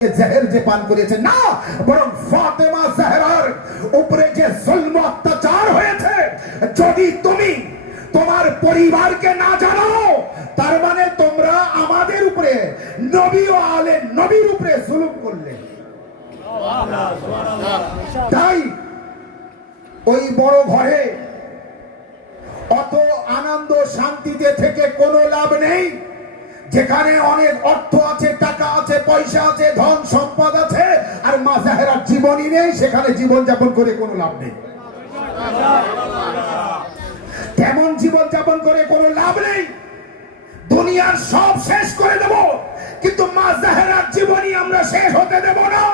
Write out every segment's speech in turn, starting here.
জেহের যে পান করিয়েছে না, বরং ফাতেমা জাহরার উপরে যে জুলম অত্যাচার হয়েছে, যদি তুমি তোমার পরিবারকে না জানো, তার মানে তোমরা আমাদের উপরে, নবী ও আলে নবীর উপরে জুলুম করলে। তাই ওই বড় ঘরে অত আনন্দ শান্তিতে থেকে কোনো লাভ নেই, যেখানে অনেক অর্থ আছে, টাকা আছে, পয়সা আছে, ধন সম্পদ আছে, আর মা জাহেরার জীবনই নেই, সেখানে জীবন যাপন করে কোনো লাভ নেই। তেমন জীবন যাপন করে কোনো লাভ নেই। দুনিয়ার সব শেষ করে দেব, কিন্তু মা জাহেরার জীবনই আমরা শেষ হতে দেব না।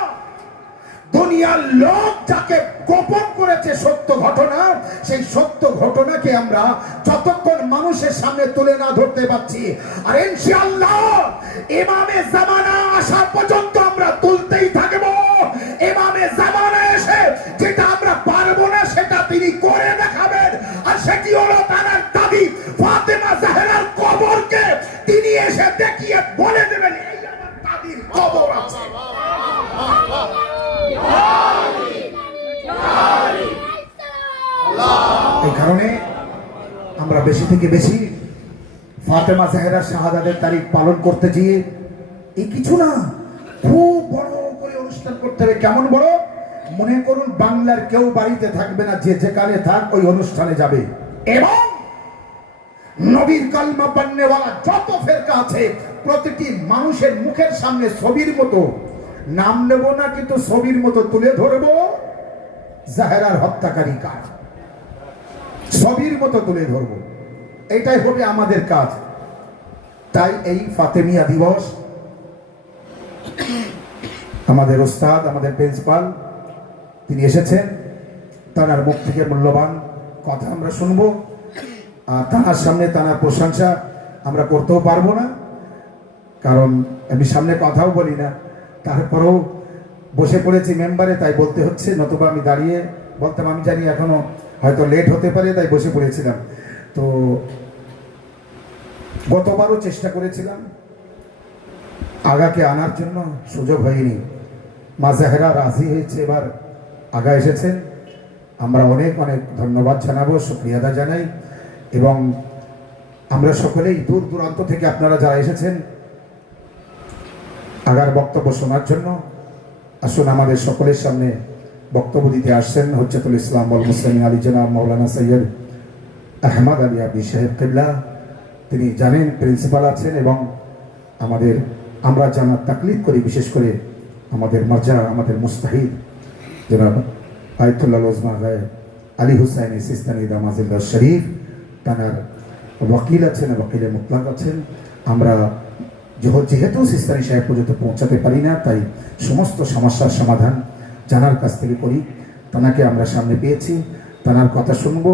দুনিয়ার লোক যাকে গোপন করেছে সত্য ঘটনা, সেই সত্য ঘটনাকে আমরা যতক্ষণ মানুষের সামনে তুলে না ধরতে পারছি, আর ইনশাআল্লাহ ইমামে জামানা আসা পর্যন্ত আমরা তুলতেই থাকবো। ইমামে জামানা এসে যেটা আমরা পারবো না সেটা তিনি করে দেখাবেন, আর সেটি হলো তার দাদি ফাতেমা জাহরার কবরকে তিনি এসে দেখিয়ে বলে দেবেন, এই আমার দাদির কবর আছে। এই কারণে আমরা বেশি থেকে বেশি ফাতেমা জাহরার শাহাদাতের তারিখ পালন করতে গিয়ে এই কিছু না, খুব বড় করে অনুষ্ঠান করতে হবে। কেমন বড়? মনে করুন বাংলার কেউ বাড়িতে থাকবে না, যে যেখানে থাক ওই অনুষ্ঠানে যাবে, এবং নবীর কালমা পান্নেওয়ালা যত ফেরকা আছে প্রতিটি মানুষের মুখের সামনে ছবির মতো, নাম নেব না কিন্তু ছবির মতো তুলে ধরবো জাহেরার হত্যাকারী কার, ছবির মতো তুলে ধরবো। এটাই হবে আমাদের কাজ। তাই এই ফাতেমিয়া দিবস আমাদের ওস্তাদ, আমাদের প্রিন্সিপাল তিনি এসেছেন, তার মুখ থেকে মূল্যবান কথা আমরা শুনবো, আর তার সামনে তার প্রশংসা আমরা করতেও পারবো না, কারণ আমি সামনে কথাও বলি না। তারপরেও বসে পড়েছি মেম্বারে, তাই বলতে হচ্ছে, নতুবা আমি দাঁড়িয়ে বলতাম, আমি জানি এখনো হয়তো লেট হতে পারে, তাই বসে পড়েছিলাম। তো গতবারও চেষ্টা করেছিলাম আগাকে আনার জন্য, সুযোগ হয়নি। মা জাহেরা রাজি হয়েছে, এবার আগা এসেছেন, আমরা অনেক অনেক ধন্যবাদ জানাবো, শুকরিয়া আদা জানাই। এবং আমরা সকলেই দূর দূরান্ত থেকে আপনারা যারা এসেছেন আগার বক্তব্য শোনার জন্য, আসুন আমাদের সকলের সামনে বক্তব্য দিতে আসছেন হুজ্জাতুল ইসলাম ওয়াল মুসলিমিন আলী জনাব মাওলানা সৈয়দ আহমদ আলী আবি সাহেব কিবলা। তিনি জানেন প্রিন্সিপাল আছেন, এবং আমরা জানার তাকলিদ করি, বিশেষ করে আমাদের মর্জা, আমাদের মুস্তাহিদ জনাব আয়াতুল্লাহ ওজমা গায়ে আলী হুসাইন সিস্তানি দামাজিল্লাহ শরীফ, তার ওয়াকিল আছেন, ওয়াকিলে মুতলাক আছেন। আমরা যেহেতু সিস্তানি সাহেব পর্যন্ত পৌঁছাতে পারি না, তাই সমস্ত সমস্যার সমাধান জানার কাছ থেকে করি। তানাকে আমরা সামনে পেয়েছি, তানার কথা শুনবো।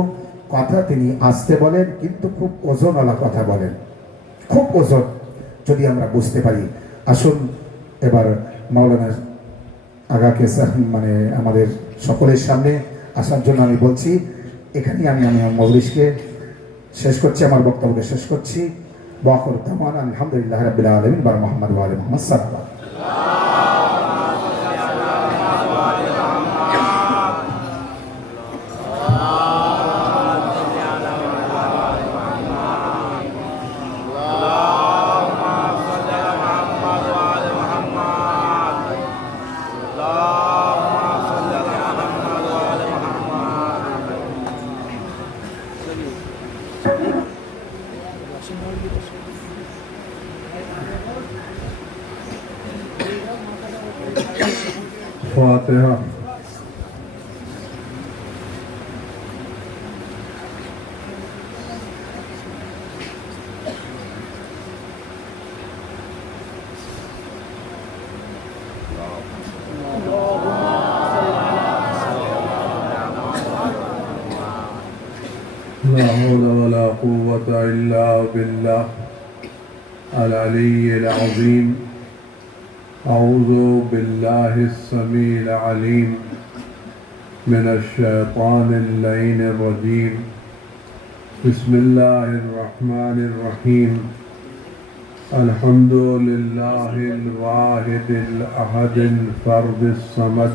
কথা তিনি আসতে বলেন, কিন্তু খুব ওজনওয়ালা কথা বলেন, খুব ওজন, যদি আমরা বুঝতে পারি। আসুন এবার মাওলানা আগাকে মানে আমাদের সকলের সামনে আসার জন্য আমি বলছি। এখানেই আমি মজলিসকে শেষ করছি, আমার বক্তব্যকে শেষ করছি। ওয়াখির দাওয়ানা আলহামদুলিল্লাহি রাব্বিল আলামিন বার মুহাম্মদ ওয়া আলি মুহাম্মদ সাল্লাল্লাহু فاتحة. لا حول ولا قوة إلا بالله العلي العظيم. أعوذ بالله السميع العليم من الشيطان اللعين الرجيم. بسم الله الرحمن الرحيم. الحمد لله الواحد الأحد الفرد الصمد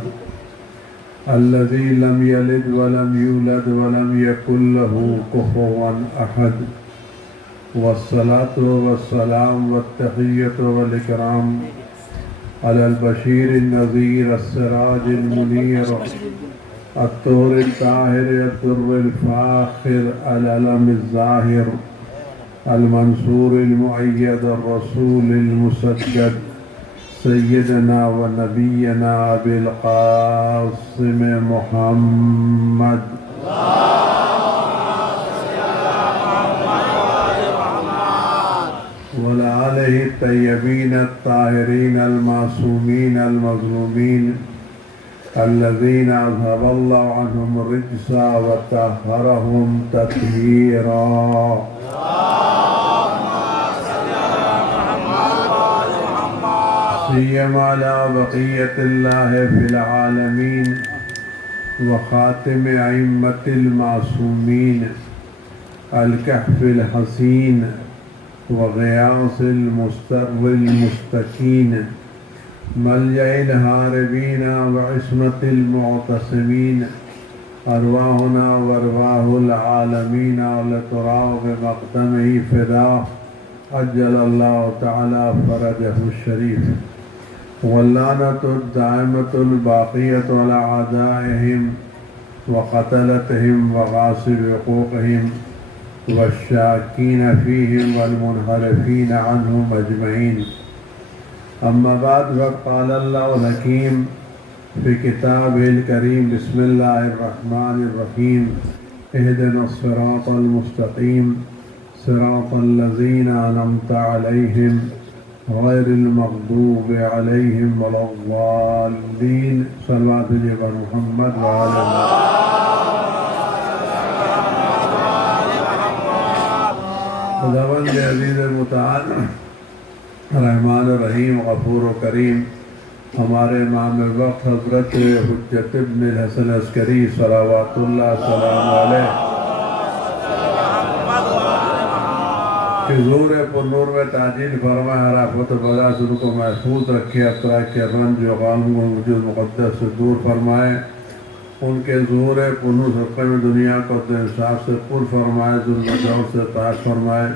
الذي لم يلد ولم يولد ولم يكن له كفوا أحد والصلاة والسلام والتحية والإكرام على البشير النذير السراج المنير الطور الطاهر الدر الفاخر العلم الظاهر المنصور المؤيد الرسول المسجد سيدنا ونبينا أبي القاسم محمد وعلى آله الطيبين الطاهرين المعصومين المظلومين الذين أذهب الله عنهم الرجس وطهرهم تطهيرا سيما على بقية الله في العالمين وخاتم أئمة المعصومين الكهف الحصين وغياث المستر المستكين ملجأ الهاربين وعصمة المعتصمين أرواحنا وأرواح العالمين لتراه بمقدمه فداه عجل الله تعالى فرجه الشريف واللعنة الدائمة الباقية على أعدائهم وقتلتهم وغاصب حقوقهم والشاكين فيهم والمنحرفين عنهم أجمعين أما بعد فقال الله الحكيم في كتابه الكريم بسم الله الرحمن الرحيم اهدنا الصراط المستقيم صراط الذين أنعمت عليهم غير المغضوب عليهم ولا الضالين صلوات على محمد وعلى خداوند عزیز متعال رحمان الرحیم غفور و کریم ہمارے امام وقت حضرت حجت ابن الحسن عسکری صلوات اللہ سلام علیہ کہ ظہور پر نور میں تعجیل فرمائے حرافت بلا سر کو محفوظ رکھے اطراء کے رنج و غم و وجود مقدس سے دور فرمائے ان کے ظہور پر نور صدقے میں دنیا کو انصاف سے پر فرمائے ظلم و جور سے پاک فرمائے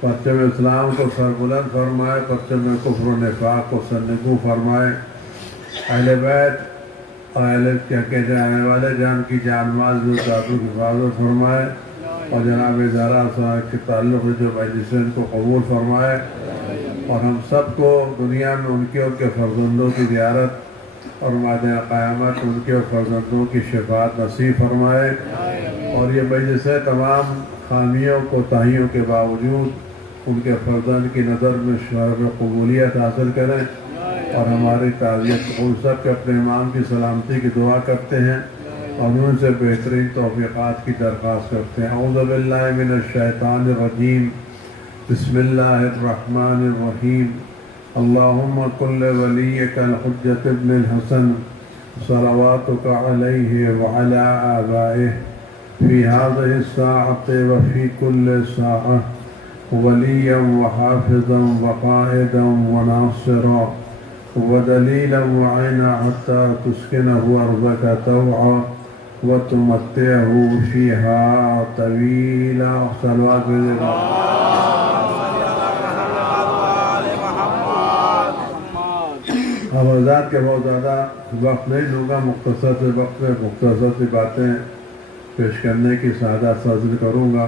پرچم اسلام کو سربلند فرمائے پرچم کفر و نفاق کو سرنگو فرمائے اہل بیت اور اہل کے جانے والے جان کی جان مال جو ذاتوں کی حفاظت فرمائے اور جناب زہرا صاحب کے تعلق سے جو مجلس ان کو قبول فرمائے اور ہم سب کو دنیا میں ان کے فرزندوں کی زیارت اور مادہ قیامت ان کے فرزندوں کی شفاعت نصیب فرمائے اور یہ مجلس تمام خامیوں کوتاہیوں کے باوجود ان کے فرزند کی نظر میں شرف قبولیت حاصل کریں اور ہماری تعزیت قبول سب کے اپنے امام کی سلامتی کی دعا کرتے ہیں اور ان سے بہترین توفیقات کی درخواست کرتے ہیں اعوذ باللہ من الشیطان الرجیم بسم اللہ الرحمن الرحیم اللہم کل ولیک الحجت ابن الحسن صلواتک علیہ وعلی آبائہ فی هذه الساعة وفي كل ساعة وليا وحافظا وقائدا وناصرا ودليلا وعينا حتى تسكنه أرضك طوعا وتمتعه فيها طويلا صلوات آوازات کے بہت زیادہ وقت نہیں لوں گا مختصر سے وقت میں مختصر سی باتیں پیش کرنے کی سعادت حاصل کروں گا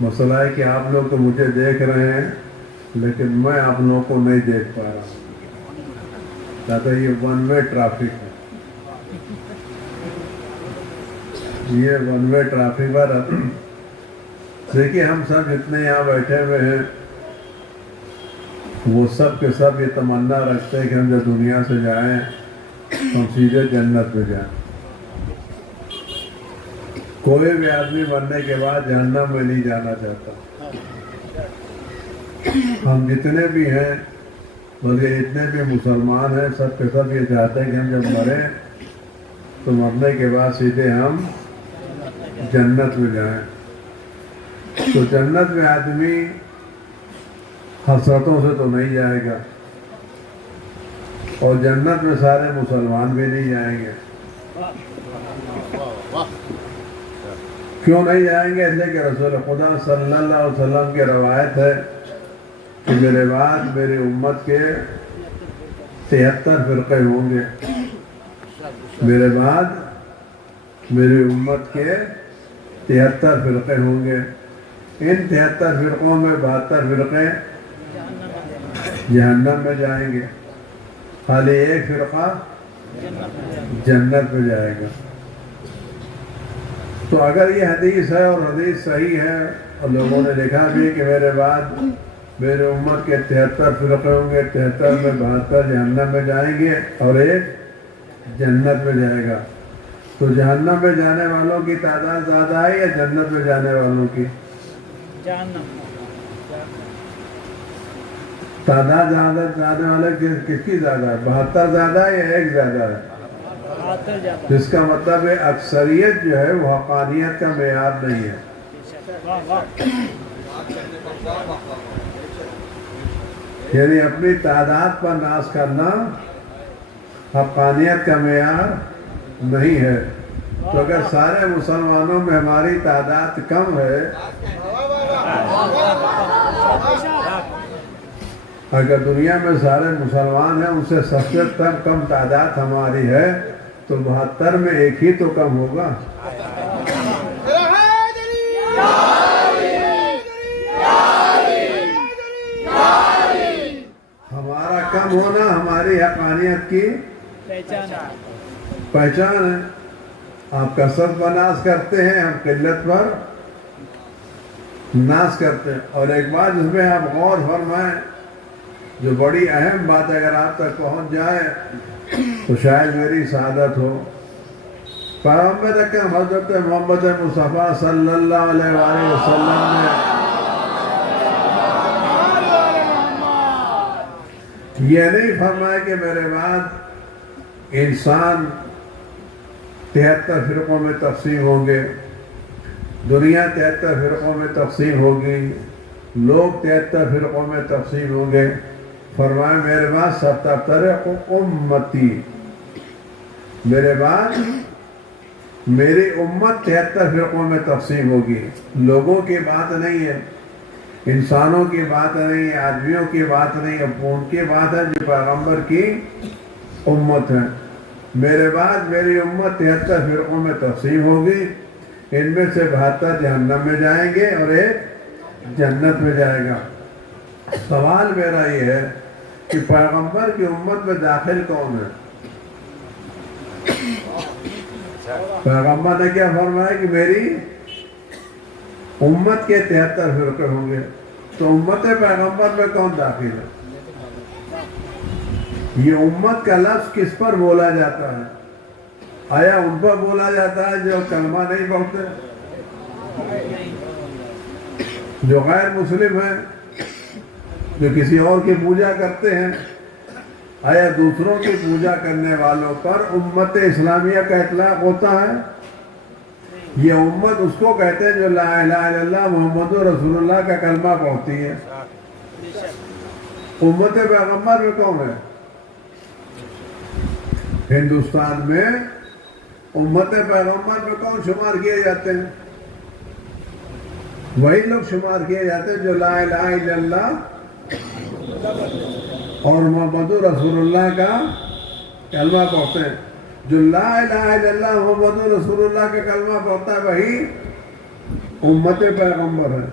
مسئلہ ہے کہ آپ لوگ تو مجھے دیکھ رہے ہیں لیکن میں آپ لوگوں کو نہیں دیکھ پا رہا ہوں زیادہ یہ ون وے ٹرافک ہے یہ ون وے ٹرافک پر دیکھیے ہم سب جتنے یہاں بیٹھے ہوئے ہیں وہ سب کے سب یہ تمنا رکھتے ہیں کہ ہم جب دنیا سے جائیں ہم سیدھے جنت میں جائیں کوئی بھی آدمی مرنے کے بعد جہنم میں نہیں جانا چاہتا ہم جتنے بھی ہیں بلکہ جتنے بھی مسلمان ہیں سب کے سب یہ چاہتے ہیں کہ ہم جب مریں تو مرنے کے بعد سیدھے ہم جنت میں جائیں تو جنت میں آدمی حسرتوں سے تو نہیں جائے گا، اور جنت میں سارے مسلمان بھی نہیں جائیں گے۔ کیوں نہیں جائیں گے؟ اس لیے کہ رسول خدا صلی اللہ علیہ وسلم کی روایت ہے کہ میرے بعد میری امت کے 73 فرقے ہوں گے۔ میرے بعد میری امت کے 73 فرقے ہوں گے۔ ان 73 فرقوں میں 72 فرقے جہنم میں جائیں گے، خالی ایک فرقہ جنت میں جائے گا۔ تو اگر یہ حدیث ہے اور حدیث صحیح ہے، اور لوگوں نے لکھا بھی کہ میرے بعد میرے امت کے 73 فرقے ہوں گے، 73 میں 72 جہنم میں جائیں گے اور ایک جنت میں جائے گا، تو جہنم میں جانے والوں کی تعداد زیادہ ہے یا جنت میں جانے والوں کی؟ تعداد زیادہ جانے والے کس کی زیادہ ہے؟ 72 زیادہ ہے یا ایک زیادہ ہے؟ جس کا مطلب ہے اکثریت جو ہے وہ حقانیت کا معیار نہیں ہے۔ یعنی اپنی تعداد پر ناز کرنا حقانیت کا معیار نہیں ہے۔ تو اگر سارے مسلمانوں میں ہماری تعداد کم ہے، اگر دنیا میں سارے مسلمان ہیں ان سے سب سے کم تعداد ہماری ہے، تو 72 میں ایک ہی تو کم ہوگا۔ ہمارا کم ہونا ہماری حقانیت کی پہچان ہے۔ آپ کثرت پر ناز کرتے ہیں، ہم قلت پر ناز کرتے ہیں۔ اور ایک بات جس میں آپ غور فرمائیں، جو بڑی اہم بات اگر آپ تک پہنچ جائے تو شاید میری سعادت ہو۔ پیغمبر اکرم حضرت محمد مصطفیٰ صلی اللہ علیہ وآلہ وسلم نے یہ نہیں فرمایا کہ میرے بعد انسان 73 فرقوں میں تقسیم ہوں گے، دنیا 73 فرقوں میں تقسیم ہوگی، لوگ 73 فرقوں میں تقسیم ہوں گے۔ فرمایا میرے بعد 77 امتی، میرے بعد میری امت 73 فرقوں میں تقسیم ہوگی۔ لوگوں کی بات نہیں ہے، انسانوں کی بات نہیں ہے، آدمیوں کی بات نہیں ہے، ان کی بات ہے جو پیغمبر کی امت ہے۔ میرے بعد میری امت 73 فرقوں میں تقسیم ہوگی، ان میں سے 72 جہنم میں جائیں گے اور ایک جنت میں جائے گا۔ سوال میرا یہ ہے کہ پیغمبر کی امت میں داخل کون ہے؟ پیغمبر نے کیا فرمایا کہ میری امت کے 73 فرقے ہوں گے، تو امت پیغمبر میں کون داخل ہے؟ یہ امت کا لفظ کس پر بولا جاتا ہے؟ آیا ان پر بولا جاتا ہے جو کلمہ نہیں پڑھتے، جو غیر مسلم ہیں، جو کسی اور کی پوجا کرتے ہیں؟ آیا دوسروں کی پوجا کرنے والوں پر امت اسلامیہ کا اطلاق ہوتا ہے؟ یہ امت اس کو کہتے ہیں جو لا الہ الا اللہ محمد رسول اللہ کا کلمہ پڑھتی ہے۔ امت پیغمبر میں کون ہے؟ ہندوستان میں امت پیغمبر میں کون شمار کیے جاتے ہیں؟ وہی لوگ شمار کیے جاتے ہیں جو لا الہ الا اللہ اور محمد رسول اللہ کا کلمہ پڑھتے ہیں۔ جو لا الہ الا اللہ محمد رسول اللہ کا کلمہ پڑھتا ہے وہی امت پیغمبر ہے۔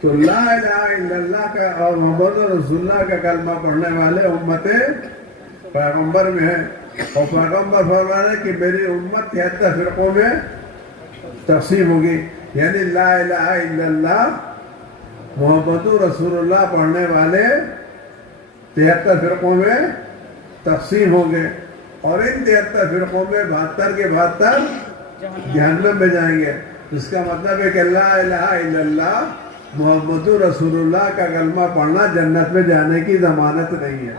تو لا الہ الا اللہ کا اور محمد رسول اللہ کا کلمہ پڑھنے والے امت پیغمبر میں ہیں، اور پیغمبر فرما رہے کہ میری امت 73 فرقوں میں تقسیم ہوگی، یعنی لا الہ الا اللہ محمد رسول اللہ پڑھنے والے 73 فرقوں میں تقسیم ہوں گے، اور ان 73 فرقوں میں 72 کے 72 جہنم میں جائیں گے۔ اس کا مطلب ہے کہ لا الہ الا اللہ محمد رسول اللہ کا کلمہ پڑھنا جنت میں جانے کی ضمانت نہیں ہے۔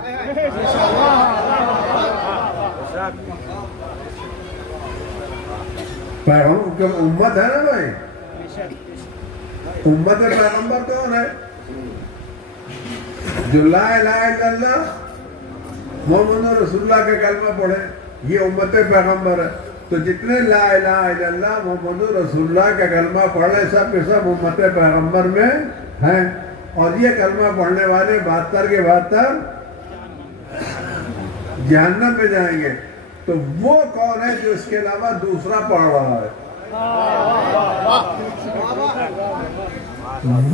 پیغمبر امت ہے نا بھائی، امت پیغمبر کون ہے؟ جو لا الہ الا اللہ محمد رسول اللہ کا کلمہ پڑھے یہ امت پیغمبر ہے. تو جتنے لا الہ الا اللہ محمد رسول اللہ کا کلمہ پڑھے سب کے سب امت پیغمبر میں ہیں. اور یہ کلمہ پڑھنے والے 72 کے 72 جہنم میں جائیں گے. تو وہ کون ہے جو اس کے علاوہ دوسرا پڑھ رہا ہے؟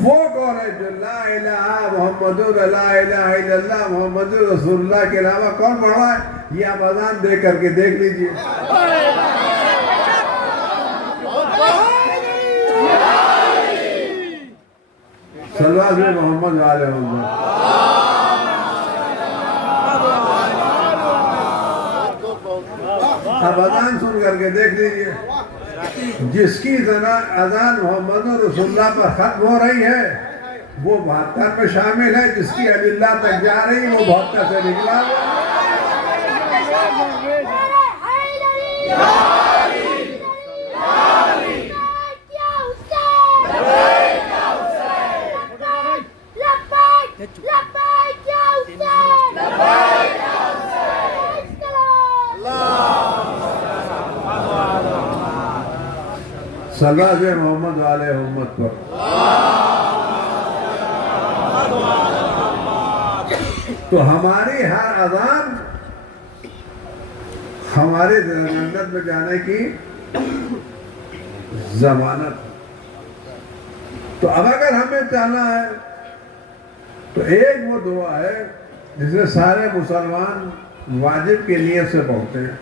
وہ کون ہے جو لا الہ محمد لا الہ الا اللہ محمد رسول اللہ کے علاوہ کون پڑھ رہا ہے؟ یہ آپ اذان دے کر کے دیکھ لیجئے. صلوات محمد علیہ وسلم. اب اذان سن کر کے دیکھ لیجئے. جس کی اذان محمد رسول اللہ پر ختم ہو رہی ہے وہ 72 میں شامل ہے. جس کی اللہ تک جا رہی ہے وہ 72 سے نکلا. صلوات محمد علیہ امت پر. تو ہماری ہر اذان ہمارے جنت میں جانے کی ضمانت. تو اب اگر ہمیں جانا ہے تو ایک وہ دعا ہے جسے سارے مسلمان واجب کی نیت سے پڑھتے ہیں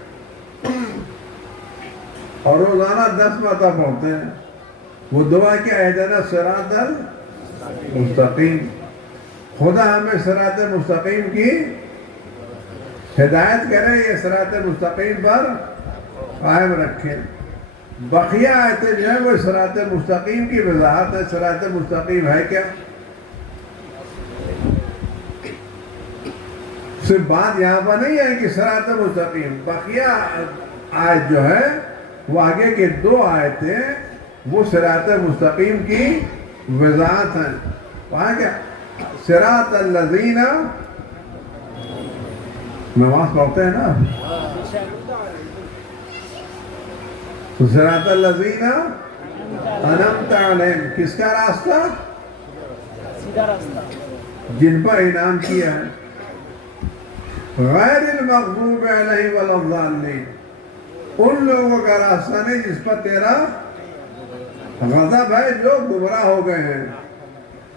اور روزانہ 10 مرتبہ پڑھتے ہیں. وہ دعا کیا ہے؟ اہدنا الصراط المستقیم. خدا ہمیں صراط مستقیم کی ہدایت کرے, یہ صراط مستقیم پر قائم رکھیں. بقیہ آیتیں جو ہیں وہ صراط مستقیم کی وضاحت ہے. صراط مستقیم ہے کیا؟ صرف بات یہاں پر نہیں ہے کہ صراط مستقیم. بقیہ آیت جو ہے وہ آگے کے 2 آیتیں وہ صراط مستقیم کی وضاحت ہیں. وہاں کیا صراط الذین, نماز پڑھتے ہیں نا, تو صراط الذین انعمت علیہم کس کا راستہ؟ جن پر انعام کیا ہے. غیر المغضوب علیہم ولا الضالین, ان لوگوں کا راستہ نہیں جس پر تیرا غضب ہے, جو گمراہ ہو گئے ہیں.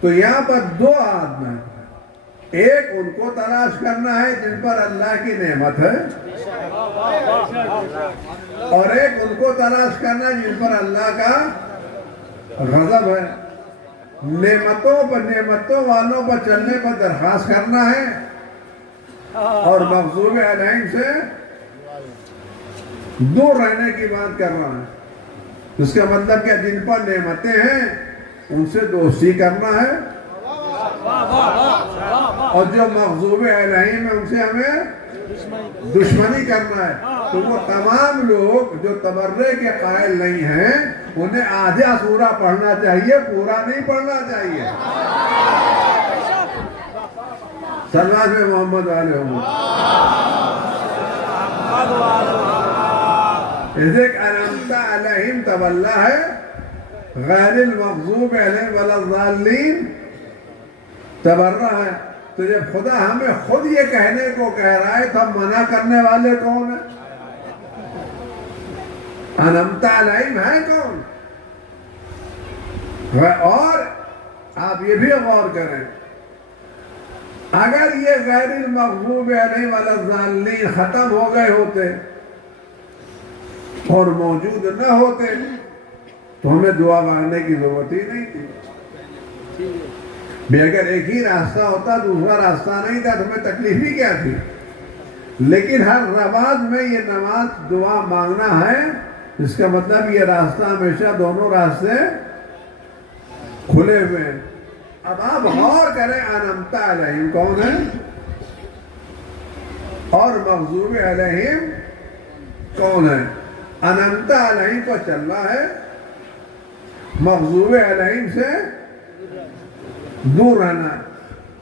تو یہاں پر 2 آدمی ہیں. ایک ان کو تلاش کرنا ہے جن پر اللہ کی نعمت ہے, اور ایک ان کو تلاش کرنا ہے جن پر اللہ کا غضب ہے. نعمتوں والوں پر چلنے پر درخواست کرنا ہے, اور مغضوب علیہم سے دور رہنے کی بات کر رہا ہے. اس کا مطلب کیا؟ جن پر نعمتیں ہیں ان سے دوستی کرنا ہے, اور جو مغضوب علیہم ہے ان سے ہمیں دشمنی کرنا ہے. تو وہ تمام لوگ جو تبرے کے قائل نہیں ہیں انہیں آدھا سورہ پڑھنا چاہیے, پورا نہیں پڑھنا چاہیے. صلوات محمد علیہ وسلم. ایک انعمت علیہم تولا ہے, غیر المغضوب علیہم ولا الضالین تبرہ ہے. تو جب خدا ہمیں خود یہ کہنے کو کہہ رہا ہے تو ہم منع کرنے والے کون ہیں؟ انعمت علیہم ہے کون؟ اور آپ یہ بھی غور کریں, اگر یہ غیر المغضوب علیہم ولا الضالین ختم ہو گئے ہوتے اور موجود نہ ہوتے تو ہمیں دعا مانگنے کی ضرورت ہی نہیں تھی. اگر ایک ہی راستہ ہوتا, دوسرا راستہ نہیں تھا, تو ہمیں تکلیف ہی کیا تھی. لیکن ہر نماز میں یہ نماز دعا مانگنا ہے, اس کا مطلب یہ راستہ ہمیشہ دونوں راستے کھلے ہوئے ہیں. اب آپ غور کریں, انعمت علیہم کون ہے اور مغضوب علیہم کون ہے؟ انعمت علیہم کو چلنا ہے, مغضوب علیہم سے دور رہنا ہے.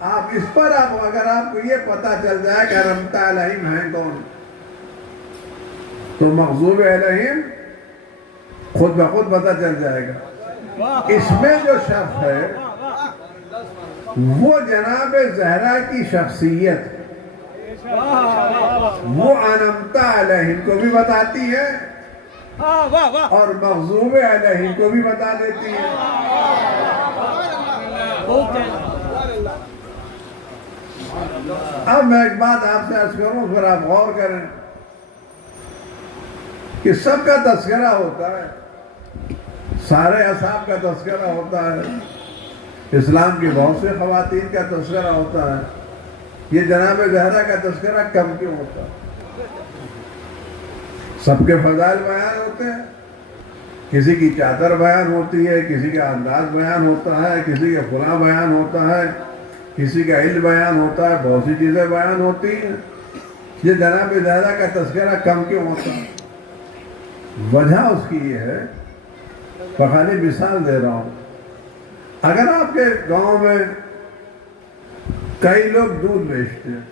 آپ اس پر اگر آپ کو یہ پتا چل جائے کہ رحمت علیہم ہیں کون، تو مغضوب علیہم خود بخود پتا چل جائے گا۔ اس میں جو شخص ہے وہ جناب زہرا کی شخصیت وہ انعمت علیہم کو بھی بتاتی ہے اور مغضوب علیہم کو بھی بتا دیتی ہے۔ اب میں ایک بات آپ سے عرض کروں، پھر آپ غور کریں کہ سب کا تذکرہ ہوتا ہے، سارے اصحاب کا تذکرہ ہوتا ہے، اسلام کی بہت سے خواتین کا تذکرہ ہوتا ہے، یہ جناب زہرا کا تذکرہ کم کیوں ہوتا ہے؟ سب کے فضائل بیان ہوتے ہیں، کسی کی چادر بیان ہوتی ہے، کسی کا انداز بیان ہوتا ہے، کسی کا فلاں بیان ہوتا ہے، کسی کا علم بیان ہوتا ہے، بہت سی چیزیں بیان ہوتی ہیں، یہ جناب زہرا کا تذکرہ کم کیوں ہوتا ہے؟ وجہ اس کی یہ ہے، خالی مثال دے رہا ہوں، اگر آپ کے گاؤں میں کئی لوگ دودھ بیچتے ہیں،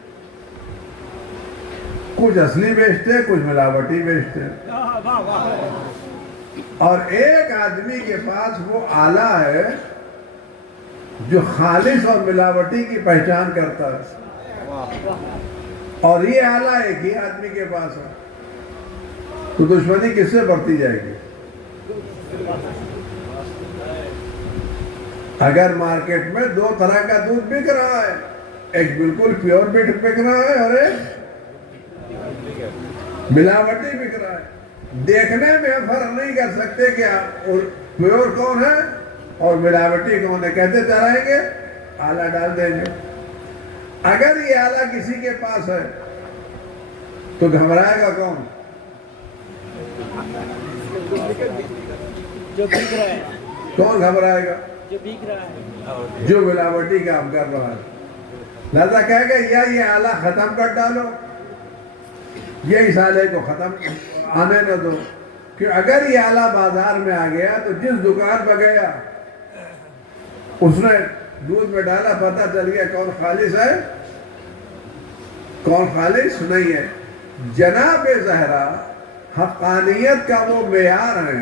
کچھ اصلی بیچتے ہیں، کچھ ملاوٹی بیچتے ہیں، اور ایک آدمی کے پاس وہ آلہ ہے جو خالص اور ملاوٹی کی پہچان کرتا ہے، اور یہ آلہ ایک ہی آدمی کے پاس ہے، تو دشمنی کس سے بڑھتی جائے گی؟ اگر مارکیٹ میں دو طرح کا دودھ بک رہا ہے، ایک بالکل پیور بک رہا ہے اور ایک ملاوٹی بک رہا ہے، دیکھنے میں فرق نہیں کر سکتے کہ پیور کون ہے اور ملاوٹی کون ہے، کہتے چلائیں گے آلہ ڈال دیں گے۔ اگر یہ آلہ کسی کے پاس ہے تو گھبرائے گا کون؟ جو بک رہا ہے، کون گھبرائے گا؟ جو بک رہا ہے، جو ملاوٹی کام کر رہا ہے۔ لہذا کہے گا یا یہ آلہ ختم کر ڈالو، یہ اس آلے کو ختم آنے نہ دو، کہ اگر یہ آلہ بازار میں آ گیا تو جس دکان پہ گیا اس نے دودھ میں ڈالا، پتہ چل گیا کون خالص ہے کون خالص نہیں ہے۔ جناب زہرا حقانیت کا وہ معیار ہے،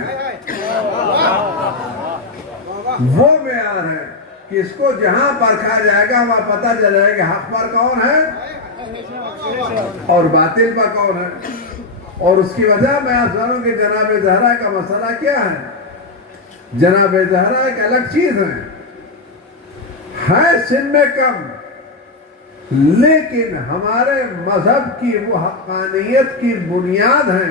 وہ معیار ہے کہ اس کو جہاں پرکھا جائے گا وہاں پتہ چل جائے گا حق پر کون ہے اور باطل پر کون ہے۔ اور اس کی وجہ میں آپ سنوں کہ جناب زہرا کا مسئلہ کیا ہے؟ جناب زہرا ایک الگ چیز ہے سن میں کم، لیکن ہمارے مذہب کی وہ حقانیت کی بنیاد ہے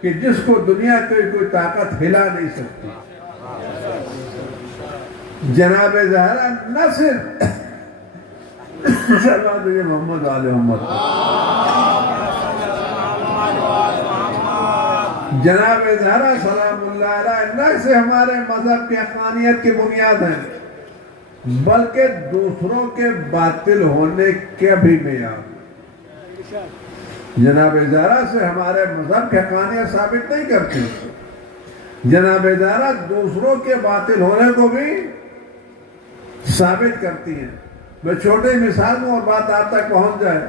کہ جس کو دنیا کی کوئی طاقت ہلا نہیں سکتی۔ جناب زہرا نہ صرف محمد آل محمد، جناب زہرا سلام اللہ علیہ نہ صرف ہمارے مذہب کی حقانیت کی بنیاد ہے بلکہ دوسروں کے باطل ہونے کے بھی معیار۔ جناب زہرا سے ہمارے مذہب کی حقانیت ثابت نہیں کرتی، جناب زہرا دوسروں کے باطل ہونے کو بھی ثابت کرتی ہیں۔ میں چھوٹی مثال ہوں اور بات آپ تک پہنچ جائے،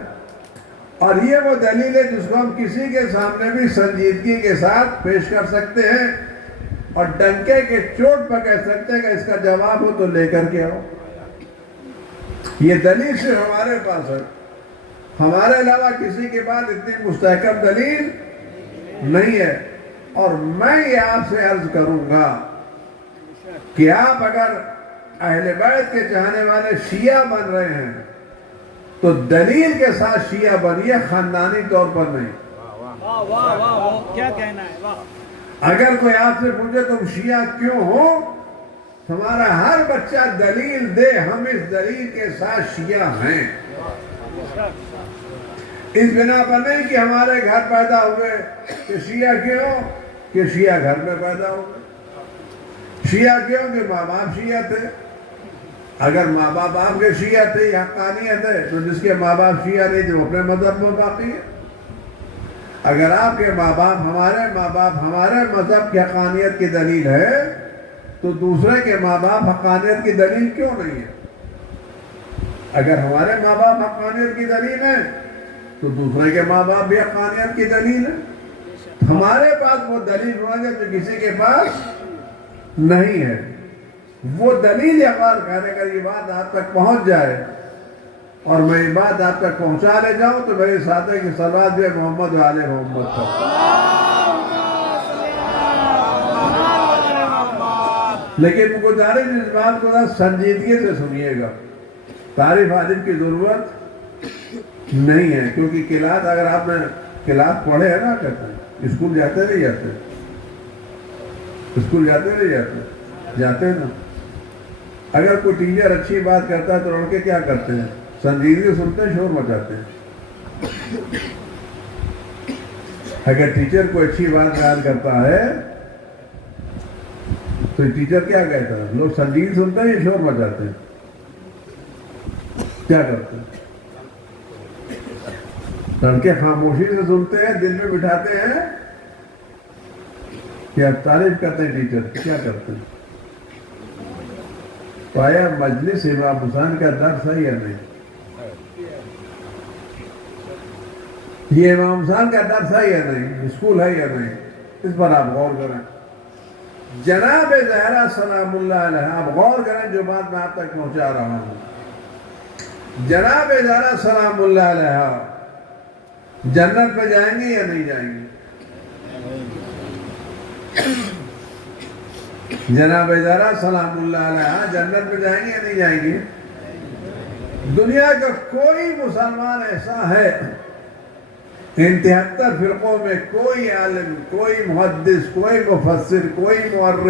اور یہ وہ دلیل ہے جس کو ہم کسی کے سامنے بھی سنجیدگی کے ساتھ پیش کر سکتے ہیں اور ڈنکے کے چوٹ پر کہہ سکتے ہیں کہ اس کا جواب ہو تو لے کر کے آؤ۔ یہ دلیل صرف ہمارے پاس ہے، ہمارے علاوہ کسی کے پاس اتنی مستحکم دلیل نہیں ہے۔ اور میں یہ آپ سے عرض کروں گا کہ آپ اگر اہل بیت کے چاہنے والے شیعہ بن رہے ہیں تو دلیل کے ساتھ شیعہ بنیے، خاندانی طور پر نہیں۔ واہ واہ واہ، کیا کہنا ہے، واہ۔ اگر کوئی آپ سے پوچھے تم شیعہ کیوں ہو، ہمارا ہر بچہ دلیل دے ہم اس دلیل کے ساتھ شیعہ ہیں۔ اس بنا پر نہیں کہ ہمارے گھر پیدا ہوئے کہ شیعہ کیوں، کہ شیعہ گھر میں پیدا ہوئے۔ شیعہ کیوں کہ ماں باپ شیعہ تھے، اگر ماں باپ آپ کے شیعہ تھے یہ حقانیت ہے، تو جس کے ماں باپ شیعہ نہیں تھے وہ اپنے مذہب میں باقی ہے۔ اگر آپ کے ماں باپ ہمارے مذہب کی حقانیت کی دلیل ہے تو دوسرے کے ماں باپ حقانیت کی دلیل کیوں نہیں ہے؟ اگر ہمارے ماں باپ حقانیت کی دلیل ہے تو دوسرے کے ماں باپ بھی حقانیت کی دلیل ہے. ہمارے پاس وہ دلیل ہونا جو کسی کے پاس نہیں ہے. وہ دلیل اقرار کرنے کا یہ بات آپ تک پہنچ جائے اور میں یہ بات آپ تک پہنچا لے جاؤں تو میرے ساتھ ہے کہ صلوات بھی محمد و آل محمد پر. لیکن گزارش اس بات کو سنجیدگی سے سنیے گا. تعریف عالم کی ضرورت نہیں ہے کیونکہ قرات اگر آپ نے قرات پڑھے ہیں نا کہتے ہیں اسکول جاتے نہیں جاتے اسکول جاتے نہیں جاتے جاتے ہیں نا. اگر کوئی ٹیچر اچھی بات کرتا ہے تو لڑکے کیا کرتے ہیں سنجیدگی سنتے ہیں شور مچاتے ہیں. اگر ٹیچر کوئی اچھی بات بیان کرتا ہے تو ٹیچر کیا کہتا ہے لوگ سنجیدگی سنتے ہیں یا شور مچاتے ہیں کیا کرتے ہیں. لڑکے خاموشی سے سنتے ہیں دل میں بٹھاتے ہیں یا تعریف کرتے ہیں ٹیچر کیا کرتے ہیں. تو آیا مجلس امام حسین کا درس ہے یا نہیں یہ امام حسین کا درس ہے یا نہیں اسکول ہے یا نہیں اس پر آپ غور کریں. جناب زہرا سلام اللہ علیہ آپ غور کریں جو بات میں آپ تک پہنچا رہا ہوں. جناب زہرا سلام اللہ علیہ جنت پہ جائیں گے یا نہیں جائیں گے. جناب زہرا سلام اللہ علیہ جنت پہ جائیں گے یا نہیں جائیں گے. دنیا کا کوئی مسلمان ایسا ہے ان 73 فرقوں میں کوئی عالم کوئی محدث کوئی مفسر کوئی مورخ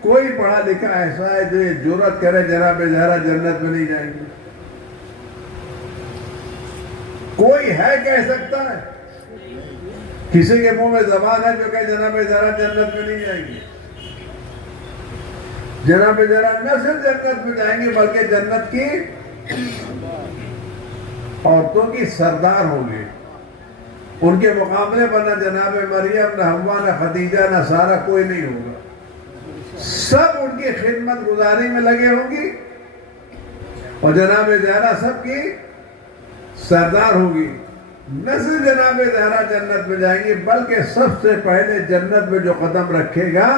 کوئی پڑھا لکھا ایسا ہے جو یہ جرأت کرے جناب زہرا جنت میں نہیں جائیں گے. کوئی ہے کہہ سکتا ہے کسی کے منہ میں زبان ہے جو کہ جناب زہرا جنت میں نہیں جائیں گی. جناب زہرا نہ صرف جنت میں جائیں گے بلکہ جنت کی عورتوں کی سردار ہوں گے. ان کے مقابلے پر نہ جناب مریم نہ حوا نہ خدیجہ نہ سارہ کوئی نہیں ہوگا. سب ان کی خدمت گزاری میں لگے ہوں گی اور جناب زہرا سب کی سردار ہوگی. نہ صرف جناب زہرا جنت میں جائیں گی بلکہ سب سے پہلے جنت میں جو قدم رکھے گا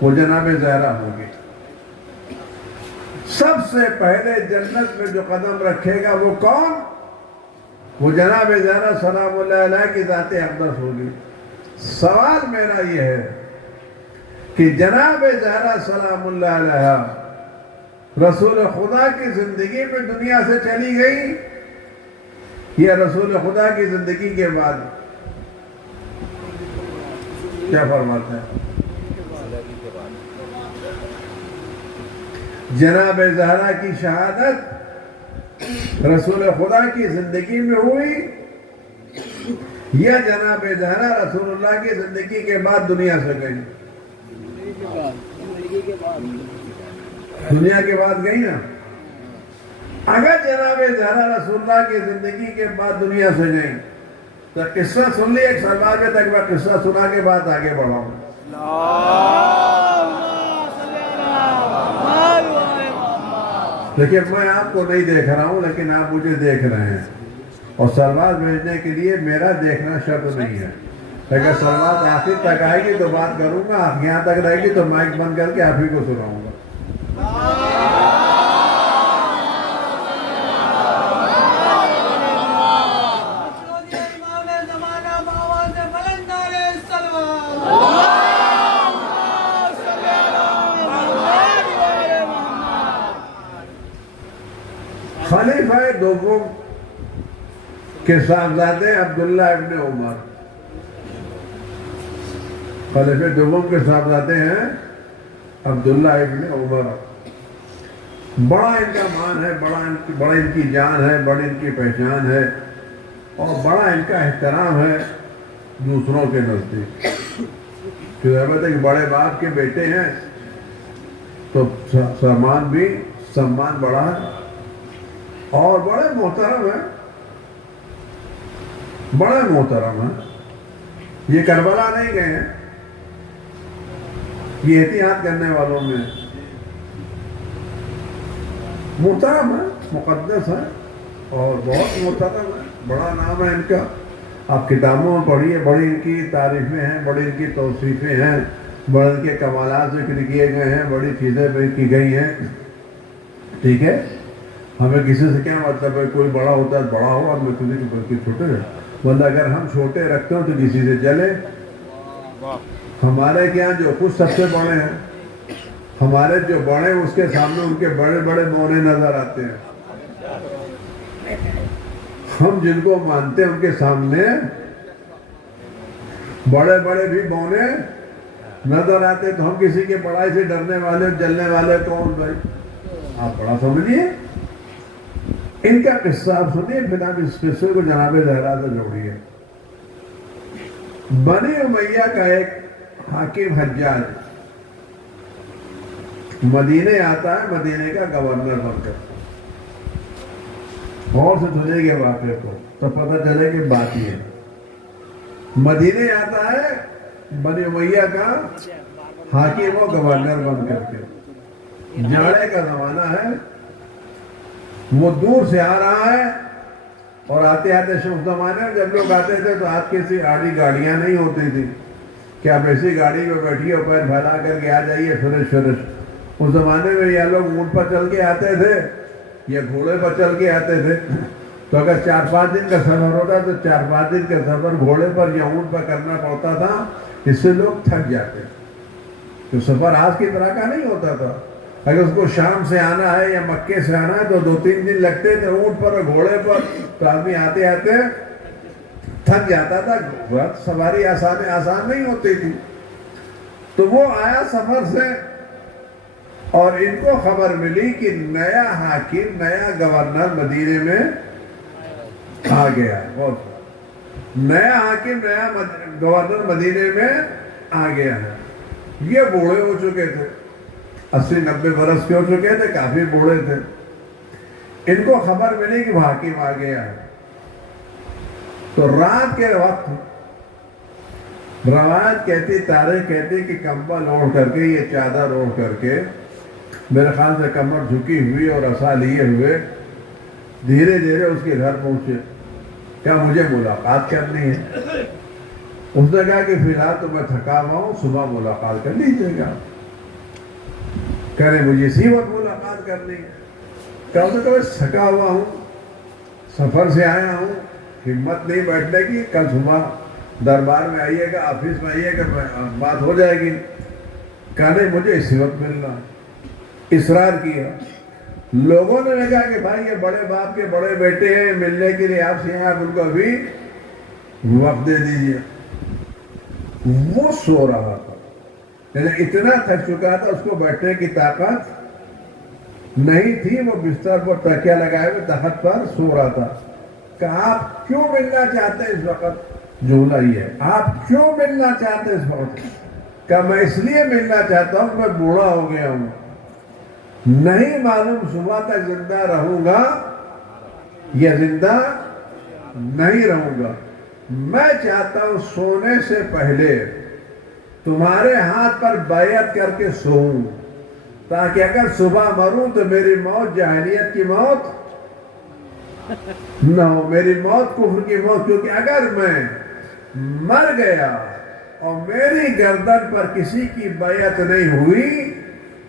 وہ جناب زہرا ہوگی. سب سے پہلے جنت میں جو قدم رکھے گا وہ کون وہ جناب زہرا سلام اللہ علیہ کی ذات اقدس ہوگی. سوال میرا یہ ہے کہ جناب زہرا سلام اللہ علیہ رسول خدا کی زندگی میں دنیا سے چلی گئی یا رسول خدا کی زندگی کے بعد کیا فرماتے ہیں. جناب زہرا کی شہادت رسول خدا کی زندگی میں ہوئی یا جناب زہرا رسول اللہ کی زندگی کے بعد دنیا سے گئی. دنیا کے بعد گئی نا. اگر جناب زہرا رسول اللہ کی زندگی کے بعد دنیا سے گئی تو قصہ سن لی. ایک سلمان میں تک میں قصہ سنا کے بعد آگے بڑھاؤں. لیکن میں آپ کو نہیں دیکھ رہا ہوں لیکن آپ مجھے دیکھ رہے ہیں اور سلوات بھیجنے کے لیے میرا دیکھنا شرط نہیں ہے. اگر سلوات آخر تک آئے گی تو بات کروں گا آپ یہاں تک رہے گی تو مائک بند کر کے آپ ہی کو سناؤں گا. خلیفہ دوم کے صاحبزادے عبداللہ ابن عمر خلیفہ دوم کے صاحبزادے ہیں عبداللہ ابن عمر. بڑا ان کا مان ہے بڑا ان کی جان ہے بڑی ان کی پہچان ہے اور بڑا ان کا احترام ہے دوسروں کے نزدیک. کہ بڑے باپ کے بیٹے ہیں تو سمان بڑا ہے اور بڑے محترم ہیں بڑے محترم ہیں. یہ کربلا نہیں گئے ہیں یہ احتیاط کرنے والوں میں محترم ہے, مقدس ہے اور بہت محترم ہے, بڑا نام ہے ان کا. آپ کتابوں میں پڑھیے, بڑی ان کی تعریفیں ہیں, بڑی ان کی توصیفیں ہیں, بڑے ان کے کمالات ذکر کیے گئے ہیں, بڑی چیزیں کی گئی ہیں. ٹھیک ہے, ہمیں کسی سے کیا مطلب ہے, کوئی بڑا ہوتا ہے بڑا ہو اور میں کسی کے چھوٹے ہیں, ورنہ اگر ہم چھوٹے رکھتے ہوں تو کسی سے چلے. ہمارے کیا جو خود سب سے بڑے ہیں, ہمارے جو بڑے اس کے سامنے ان کے بڑے بڑے مونے نظر آتے ہیں. ہم جن کو مانتے ہیں ان کے سامنے بڑے بڑے بھی بونے نظر آتے, تو ہم کسی کے بڑائی سے ڈرنے والے جلنے والے کون بھائی؟ آپ بڑا سمجھیے. ان کا قصہ آپ سنیے, پھر آپ اس قصے کو جناب زہرا سے جوڑیے. بنی امیہ کا ایک حاکم حجاج مدینے آتا ہے, مدینے کا گورنر بن کر. اور سے سنیں گے واقعے کو تو پتہ چلے کہ بات یہ ہے. مدینے آتا ہے بنی امیہ کا حاکم و گورنر بن کر کے. جاڑے کا زمانہ ہے, وہ دور سے آ رہا ہے, اور آتے آتے اس زمانے میں جب لوگ آتے تھے تو آج کسی گاڑیاں نہیں ہوتی تھی کہ آپ ایسی گاڑی میں بیٹھیے اور پیر پھیلا کر کے آ جائیے فرش فرش. اس زمانے میں یا لوگ اونٹ پر چل کے آتے تھے یا گھوڑے پر چل کے آتے تھے. تو اگر 4-5 دن کا سفر ہوتا تو 4-5 دن کا سفر گھوڑے پر یا اونٹ پر کرنا پڑتا تھا. اس سے لوگ تھک جاتے. تو سفر آج کی طرح کا نہیں ہوتا تھا. اگر اس کو شام سے آنا ہے یا مکے سے آنا ہے تو 2-3 دن لگتے تھے اونٹ پر اور گھوڑے پر. تو آدمی آتے آتے تھک جاتا تھا. سواری آسان نہیں ہوتی تھی. تو وہ آیا سفر سے, اور ان کو خبر ملی کہ نیا حاکم, نیا گورنر مدینے میں آ گیا. نیا حاکم, نیا گورنر مدینے میں آ گیا ہے. یہ بوڑھے ہو چکے تھے, 80-90 برس کے ہو چکے تھے, کافی بوڑھے تھے. ان کو خبر ملی کہ حاکم آ گیا ہے. تو رات کے وقت روایت کہتی, تاریخ کہتی کہ کمبل اوڑھ کر کے, یہ چادر اوڑھ کر کے, میرے خیال سے کمر جھکی ہوئی اور عصا لیے ہوئے, دھیرے دھیرے اس کے گھر پہنچے. کیا مجھے ملاقات کرنی ہے؟ اس نے کہا کہ فی الحال تو میں تھکا ہوا ہوں, صبح ملاقات کر لیجیے گا. کہہ رہے مجھے اسی وقت ملاقات کرنی ہے. کہا کہ میں تھکا ہوا ہوں, سفر سے آیا ہوں, ہمت نہیں بیٹھنے کی, کل صبح دربار میں آئیے گا, آفس میں آئیے گا, بات ہو جائے گی. کہا نہیں مجھے اسی وقت ملنا. اصرار کیا. لوگوں نے کہا کہ بھائی یہ بڑے باپ کے بڑے بیٹے ہیں, ملنے کے لیے آپ سے یہاں ان کو ابھی وقت دے دیجیے. وہ سو رہا تھا, یعنی اتنا تھک چکا تھا, اس کو بیٹھنے کی طاقت نہیں تھی. وہ بستر پر تکیہ لگائے ہوئے تخت پر سو رہا تھا. کہا آپ کیوں ملنا چاہتے ہیں اس وقت؟ جملہ یہ ہے, آپ کیوں ملنا چاہتے ہیں اس وقت؟ کہا میں اس لیے ملنا چاہتا ہوں, میں بوڑھا ہو گیا ہوں, نہیں معلوم صبح تک زندہ رہوں گا یا زندہ نہیں رہوں گا. میں چاہتا ہوں سونے سے پہلے تمہارے ہاتھ پر بیعت کر کے سوؤں, تاکہ اگر صبح مروں تو میری موت جاہلیت کی موت نہ ہو, میری موت کفر کی موت. کیونکہ اگر میں مر گیا اور میری گردن پر کسی کی بیعت نہیں ہوئی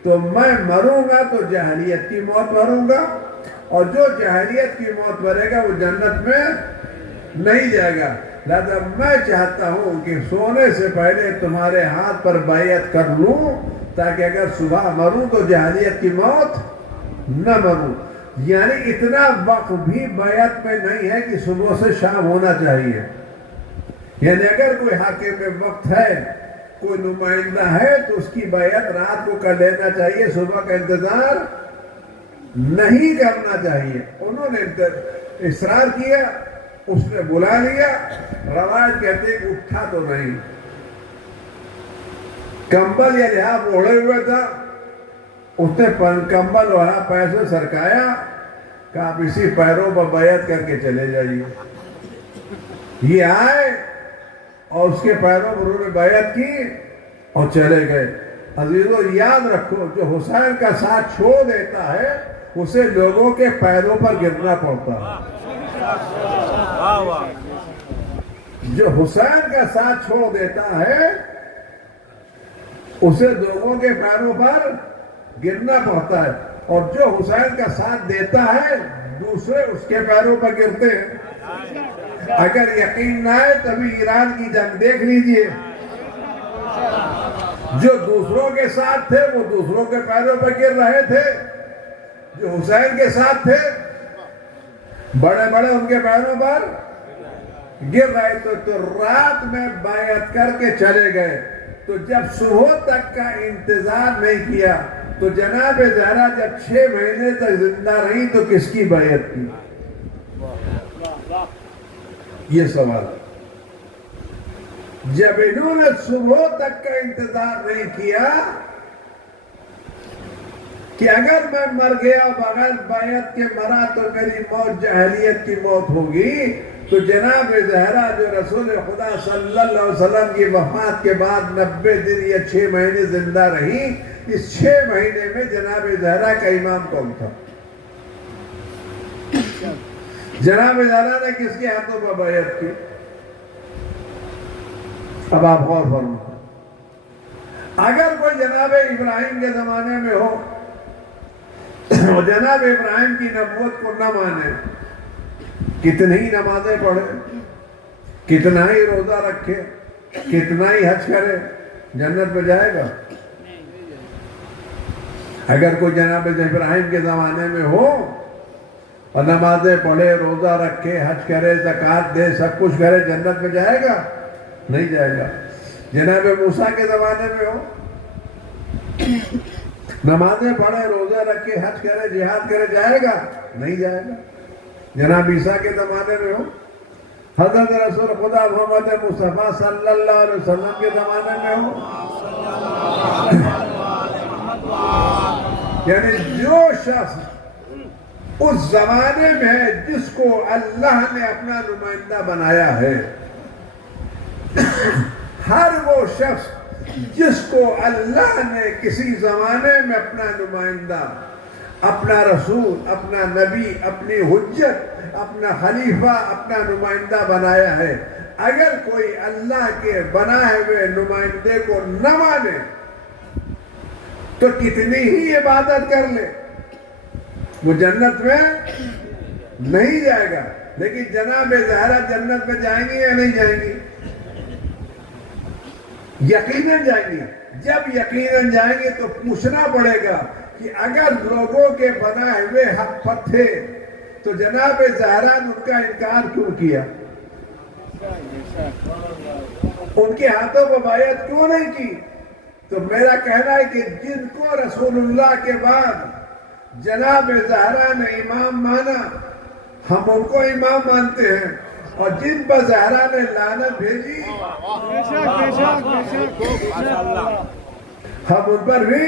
تو میں مروں گا تو جاہلیت کی موت مروں گا, اور جو جاہلیت کی موت مرے گا وہ جنت میں نہیں جائے گا. لہذا میں چاہتا ہوں کہ سونے سے پہلے تمہارے ہاتھ پر بیعت کر لوں, تاکہ اگر صبح مروں تو جاہلیت کی موت نہ مروں. یعنی اتنا وقت بھی بیعت میں نہیں ہے کہ صبح سے شام ہونا چاہیے. یعنی اگر کوئی حاکم میں وقت ہے, کوئی نمائندہ ہے, تو اس کی بیعت رات کو کر لینا چاہیے, صبح کا انتظار نہیں کرنا چاہیے. انہوں نے اصرار کیا, اس نے بلا لیا. روایت کہتے ہیں کہ اٹھا تو نہیں, کمبل یا لحاف اوڑھے ہوئے تھا, اس نے کمبل وہاں پیر سے سرکایا. کہا آپ اسی پیروں پر بیعت کر کے چلے جائیے. یہ آئے اور اس کے پیروں پر انہوں نے بیعت کی اور چلے گئے. عزیزو یاد رکھو, جو حسین کا ساتھ چھوڑ دیتا ہے اسے لوگوں کے پیروں پر گرنا پڑتا ہے۔ واہ واہ جو حسین کا ساتھ چھوڑ دیتا ہے اسے لوگوں کے پیروں پر گرنا پڑتا ہے، اور جو حسین کا ساتھ دیتا ہے دوسرے اس کے پیروں پر گرتے ہیں۔ اگر یقین نہ ہے تبھی ایران کی جنگ دیکھ لیجئے، جو دوسروں کے ساتھ تھے وہ دوسروں کے پیروں پر گر رہے تھے، جو حسین کے ساتھ تھے بڑے بڑے ان کے پیروں پر گر رہے تھے۔ تو رات میں بیعت کر کے چلے گئے، تو جب صبح تک کا انتظار نہیں کیا تو جناب زہرا جب 6 مہینے تک زندہ رہی تو کس کی بیعت کی؟ یہ سوال ہے۔ جب انہوں نے صبح تک کا انتظار نہیں کیا کہ اگر میں مر گیا بغیر بیعت کے مرا تو میری موت جاہلیت کی موت ہوگی، تو جناب زہرا جو رسول خدا صلی اللہ علیہ وسلم کی وفات کے بعد 90 دن یا 6 مہینے زندہ رہی، اس 6 مہینے میں جناب زہرا کا امام کون تھا؟ جناب زہرا نے کس کے ہاتھوں پر بیعت کی؟ اب آپ غور فرمائیں، اگر کوئی جناب ابراہیم کے زمانے میں ہو اور جناب ابراہیم کی نبوت کو نہ مانے، کتنی ہی نمازیں پڑھے، کتنا ہی روزہ رکھے، کتنا ہی حج کرے، جنت میں جائے گا؟ اگر کوئی جناب ابراہیم کے زمانے میں ہو اور نمازیں پڑھے، روزہ رکھے، حج کرے، زکوٰۃ دے، سب کچھ کرے، جنت میں جائے گا؟ نہیں جائے گا۔ جناب موسیٰ کے زمانے میں ہو، نمازیں پڑھے، روزہ رکھے، حج کرے، جہاد کرے، جائے گا؟ نہیں جائے گا۔ جناب عیسیٰ کے زمانے میں ہو، حضرت رسول خدا محمد مصطفیٰ صلی اللہ علیہ وسلم کے زمانے میں ہو، یعنی جو شخص اس زمانے میں ہے جس کو اللہ نے اپنا نمائندہ بنایا ہے، ہر وہ شخص جس کو اللہ نے کسی زمانے میں اپنا نمائندہ، اپنا رسول، اپنا نبی، اپنی حجت، اپنا خلیفہ، اپنا نمائندہ بنایا ہے، اگر کوئی اللہ کے بنائے ہوئے نمائندے کو نہ مانے تو کتنی ہی عبادت کر لے وہ جنت میں نہیں جائے گا۔ لیکن جناب زہرا جنت میں جائیں گی یا نہیں جائیں گی؟ یقیناً جائیں گی۔ جب یقیناً جائیں گے تو پوچھنا پڑے گا کہ اگر لوگوں کے بنائے ہوئے حق پر تھے تو جناب زہرا نے ان کا انکار کیوں کیا؟ ان کے ہاتھوں پر بیعت کیوں نہیں کی؟ تو میرا کہنا ہے کہ جن کو رسول اللہ کے بعد جناب زہرا نے امام مانا، ہم ان کو امام مانتے ہیں، اور جن پر زہرا نے لعنت بھیجی ہم ان پر بھی۔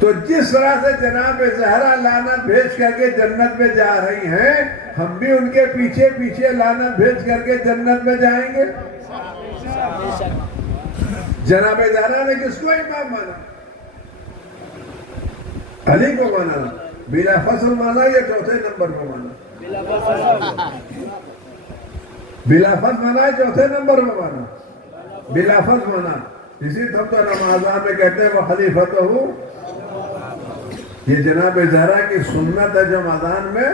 تو جس طرح سے جناب زہرا لعنت بھیج کر کے جنت میں جا رہی ہیں، ہم بھی ان کے پیچھے پیچھے لعنت بھیج کر کے جنت میں جائیں گے۔ جناب زہرا نے کس کو امام مانا؟ علی کو مانا، بلا فصل مانا یا چوتھے نمبر کو مانا؟ بلا فصل مانا ہے، چوتھے نمبر میں مانا، بلا فصل مانا۔ اسی ہم تو نمازان میں کہتے ہیں وہ خلیفۃ ہو، یہ جناب زہرا کی سنت ہے جو اذان میں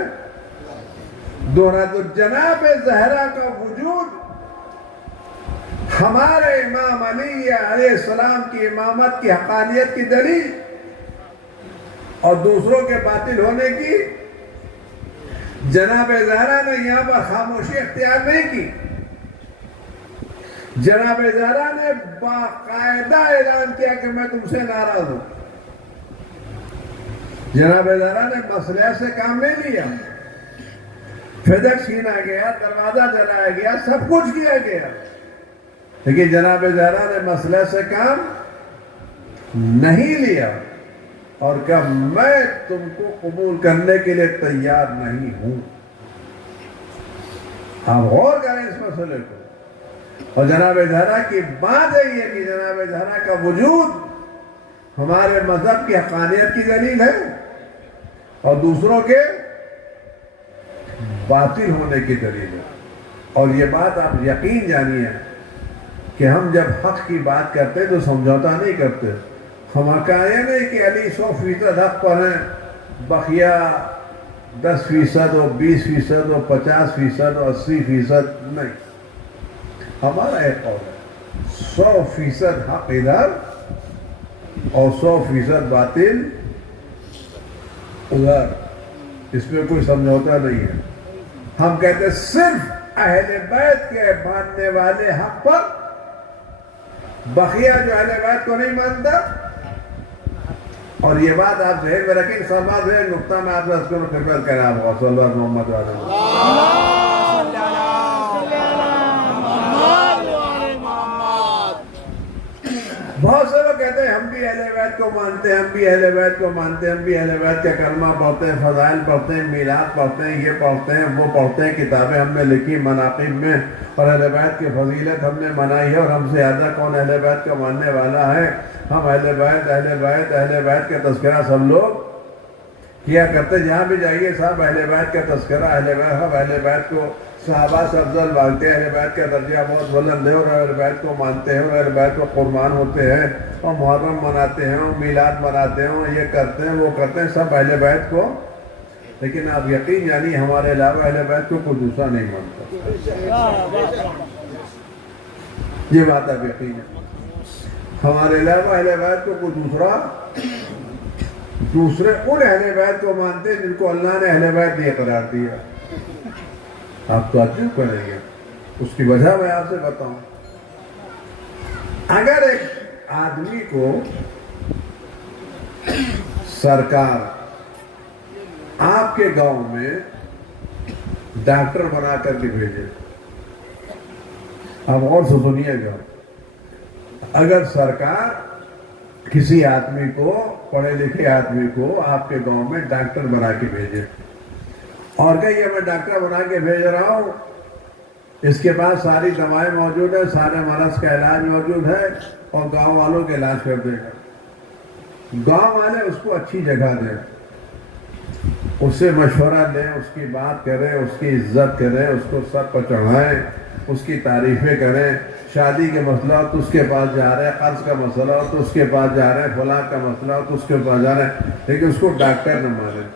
دوہرا۔ تو جناب زہرا کا وجود ہمارے امام علی علیہ السلام کی امامت کی حقانیت کی دلیل اور دوسروں کے باطل ہونے کی۔ جناب زہرا نے یہاں پر خاموشی اختیار نہیں کی، جناب زہرا نے باقاعدہ اعلان کیا کہ میں تم سے ناراض ہوں۔ جناب زہرا نے مسئلہ سے کام نہیں لیا، فدق چھینا گیا، دروازہ جلایا گیا، سب کچھ کیا گیا، لیکن جناب زہرا نے مسئلہ سے کام نہیں لیا اور کہا میں تم کو قبول کرنے کے لیے تیار نہیں ہوں۔ آپ غور کریں اس مسئلے کو۔ اور جناب زہرا کی بات ہے کہ جناب زہرا کا وجود ہمارے مذہب کی حقانیت کی دلیل ہے۔ اور دوسروں کے باطل ہونے کی دلیل ہے. اور یہ بات آپ یقین جانیے کہ ہم جب حق کی بات کرتے تو سمجھوتا نہیں کرتے. ہم کہے نہیں کہ علی 100% حق پر ہیں، بقیہ 10% اور 20% اور 50% اور 80% نہیں. ہمارا ایک قول ہے 100% حق ادھر اور 100% باطل ادھر. اس میں کوئی سمجھوتا نہیں ہے. ہم کہتے ہیں صرف اہل بیت کے ماننے والے حق پر، بقیہ جو اہل بیت کو نہیں مانتا. اور یہ بات آپ ذہن میں رکھیں. سلمان سے ایک نقطہ میں آپ سے خدمت کر رہا ہوں. صلی اللہ محمد علیہ وسلم. بہت سے لوگ کہتے ہیں ہم بھی اہل بیت کو مانتے ہیں، ہم بھی اہل بیت کو مانتے ہیں، ہم بھی اہل بیت کا کلمہ پڑھتے ہیں، فضائل پڑھتے ہیں، میلاد پڑھتے ہیں، یہ پڑھتے ہیں، وہ پڑھتے ہیں، کتابیں ہم نے لکھی مناقب میں، اور اہل بیت کی فضیلت ہم نے منائی ہے. اور ہم سے زیادہ کون اہل بیت کا ماننے والا ہے؟ ہم اہل بیت اہل بیت اہل بیت کا تذکرہ سب لوگ کیا کرتے. جہاں بھی جائیے صاحب اہل بیت کا تذکرہ، اہل بیت. ہم اہل بیت کو صحابہ سے افضل مانتے ہیں، اہل بیت کا درجہ بہت بلند ہے، اور اہل بیت کو مانتے ہیں، اور اہل بیت کو قربان ہوتے ہیں، اور محرم مناتے ہیں، اور میلاد مناتے ہیں، اور یہ کرتے ہیں وہ کرتے ہیں، سب اہل بیت کو. لیکن آپ یقین جانیے ہمارے علاوہ اہل بیت کو کوئی دوسرا نہیں مانتا. یہ بات آپ یقین ہے. ہمارے علاوہ اہل بیت کو کوئی دوسرے ان اہل بیت کو مانتے ہیں جن کو اللہ نے اہل بیت نہیں قرار دیا. آپ تو تعجب کریں گے. اس کی وجہ میں آپ سے بتاؤں. اگر ایک آدمی کو سرکار آپ کے گاؤں میں ڈاکٹر بنا کر کے بھیجے، آپ غور سے سنیے گا. اگر سرکار کسی آدمی کو، پڑھے لکھے آدمی کو آپ کے گاؤں میں ڈاکٹر بنا کے بھیجے، اور کہیے میں ڈاکٹر بنا کے بھیج رہا ہوں، اس کے پاس ساری دوائیں موجود ہیں، سارے مرض کا علاج موجود ہے، اور گاؤں والوں کے علاج کر دے گا. گاؤں والے اس کو اچھی جگہ دیں، اس سے مشورہ لیں، اس کی بات کریں، اس کی عزت کریں، اس کو سر پر چڑھائیں، اس کی تعریفیں کریں. شادی کے مسئلہ ہو تو اس کے پاس جا رہے ہیں، قرض کا مسئلہ ہو تو اس کے پاس جا رہے ہیں، فلاں کا مسئلہ ہو تو اس کے پاس جا رہے ہیں. لیکن اس کو ڈاکٹر نہ مانیں.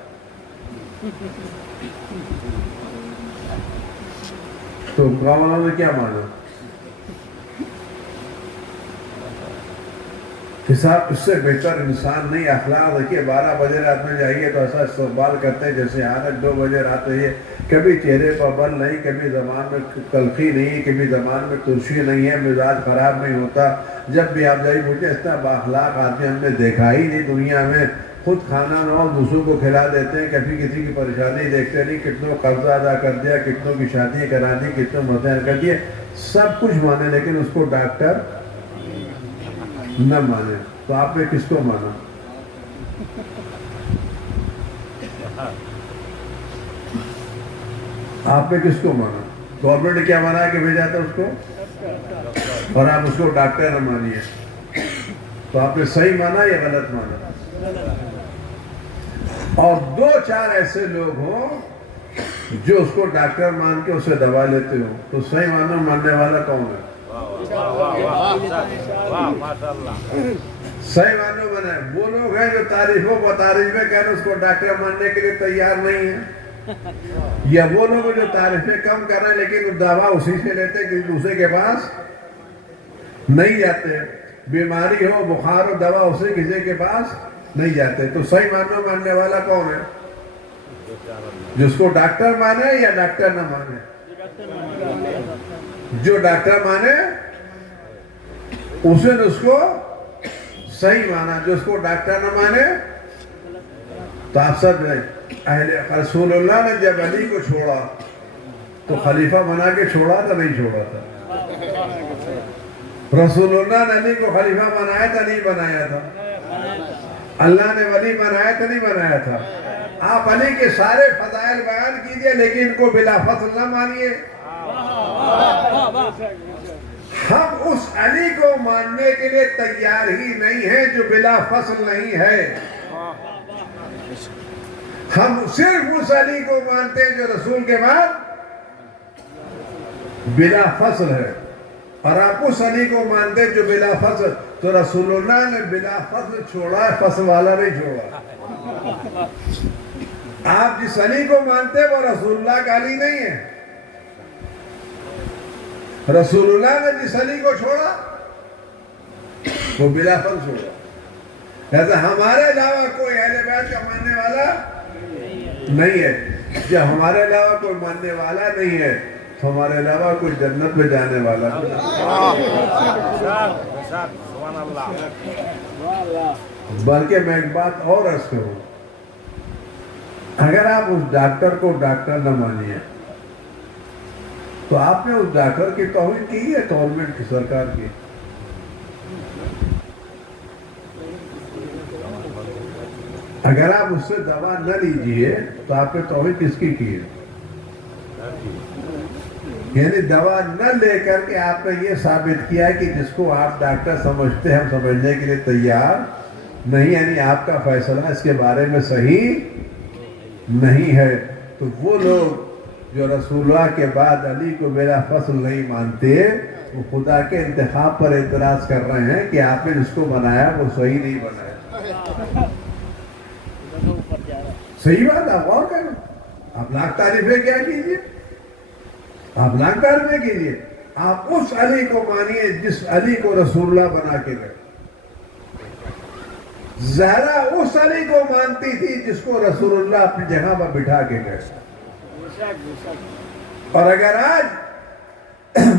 تو گاؤں والوں نے کیا مانا کہ صاحب اس سے بہتر انسان نہیں. اخلاق دیکھیے 12 بجے رات میں جائیے تو ایسا استقبال کرتے ہیں جیسے آنے 2 بجے رات ہے. کبھی چہرے پر بل نہیں، کبھی زبان میں تلخی نہیں، کبھی زبان میں ترشی نہیں ہے، مزاج خراب نہیں ہوتا. جب بھی آپ جائیے مجھے اتنا بااخلاق آدمی ہم نے دیکھا ہی نہیں دنیا میں. خود کھانا نہ ہو دوسروں کو کھلا دیتے ہیں، کبھی کسی کی پریشانی دیکھتے نہیں. کتنوں قرضہ ادا کر دیا، کتنوں کی شادیاں کرا دی، کتنوں مسائل کر دیے، سب کچھ مانے، لیکن اس کو ڈاکٹر نہ مانے. تو آپ نے کس کو مانا؟ آپ نے کس کو مانا؟ گورنمنٹ نے کیا مانا ہے کہ بھیجا تھا اس کو، اور آپ اس کو ڈاکٹر نہ مانیے. تو آپ نے صحیح مانا یا غلط مانا؟ اور 2-4 ایسے لوگ ہوں جو اس کو ڈاکٹر مان کے اسے دوا لیتے ہوں، تو صحیح ماننے والا کون ہے؟ صحیح ماننے والا ہے وہ لوگ ہیں جو تعریفوں پر تعریفیں کہنے اس کو ڈاکٹر ماننے کے لیے تیار نہیں ہیں، یا وہ لوگ جو تعریفیں کم کر رہے ہیں لیکن دوا اسی سے لیتے کسی دوسرے کے پاس نہیں جاتے. بیماری ہو، بخار ہو، دوا اسے کسی کے پاس نہیں جاتے. تو صحیح ماننے والا کون ہے؟ جس کو ڈاکٹر مانے یا ڈاکٹر نہ مانے؟ جو ڈاکٹر مانے اسے اس کو صحیح مانا، جو اس کو ڈاکٹر نہ مانے تو آپ سب رہے. رسول اللہ نے جب علی کو چھوڑا تو خلیفہ بنا کے چھوڑا تھا نہیں چھوڑا تھا؟ رسول اللہ نے علی کو خلیفہ بنایا تھا نہیں بنایا تھا؟ اللہ نے ولی بنایا تھا نہیں بنایا تھا؟ آپ علی کے سارے فضائل بیان کیجئے لیکن ان کو بلا فصل نہ مانیے. ہم اس علی کو ماننے کے لیے تیار ہی نہیں ہیں جو بلا فصل نہیں ہے. ہم صرف اس علی کو مانتے ہیں جو رسول کے بعد بلا فصل ہے، اور آپ اس علی کو مانتے ہیں جو بلا فصل، تو رسول اللہ نے بلا فصل چھوڑا ہے، فصل والا نہیں چھوڑا۔ آپ جس علی کو مانتے ہیں وہ رسول اللہ کا علی نہیں ہے۔ رسول اللہ نے جس علی کو چھوڑا وہ بلا فصل چھوڑا۔ لہذا ہمارے علاوہ کوئی اہل بیت کا ماننے والا نہیں ہے۔ جب ہمارے علاوہ کوئی ماننے والا نہیں ہے تو ہمارے علاوہ کوئی جنت میں جانے والا نہیں ہے۔ بلکہ میں ایک بات اور عرض کروں، اگر آپ اس ڈاکٹر کو ڈاکٹر نہ مانیے تو آپ نے اس ڈاکٹر کی توہین کی ہے گورنمنٹ کی، سرکار کی۔ اگر آپ اس سے دوا نہ لیجئے تو آپ نے توہین کس کی ہے؟ یعنی دوا نہ لے کر کے آپ نے یہ ثابت کیا کہ جس کو آپ ڈاکٹر سمجھتے ہیں ہم سمجھنے کے لیے تیار نہیں، یعنی آپ کا فیصلہ اس کے بارے میں صحیح نہیں ہے۔ تو وہ لوگ جو رسول اللہ کے بعد علی کو بلا فصل نہیں مانتے، وہ خدا کے انتخاب پر اعتراض کر رہے ہیں کہ آپ نے جس کو بنایا وہ صحیح نہیں بنایا۔ صحیح بات، آپ غور کریں، آپ لاکھ تعریفیں کیا کیجئے، آپ لاکھ تعریفیں کیجئے، آپ اس علی کو مانیے جس علی کو رسول اللہ بنا کے گئے۔ زہرا اس علی کو مانتی تھی جس کو رسول اللہ اپنی جگہ پر بٹھا کے گئے۔ اور اگر آج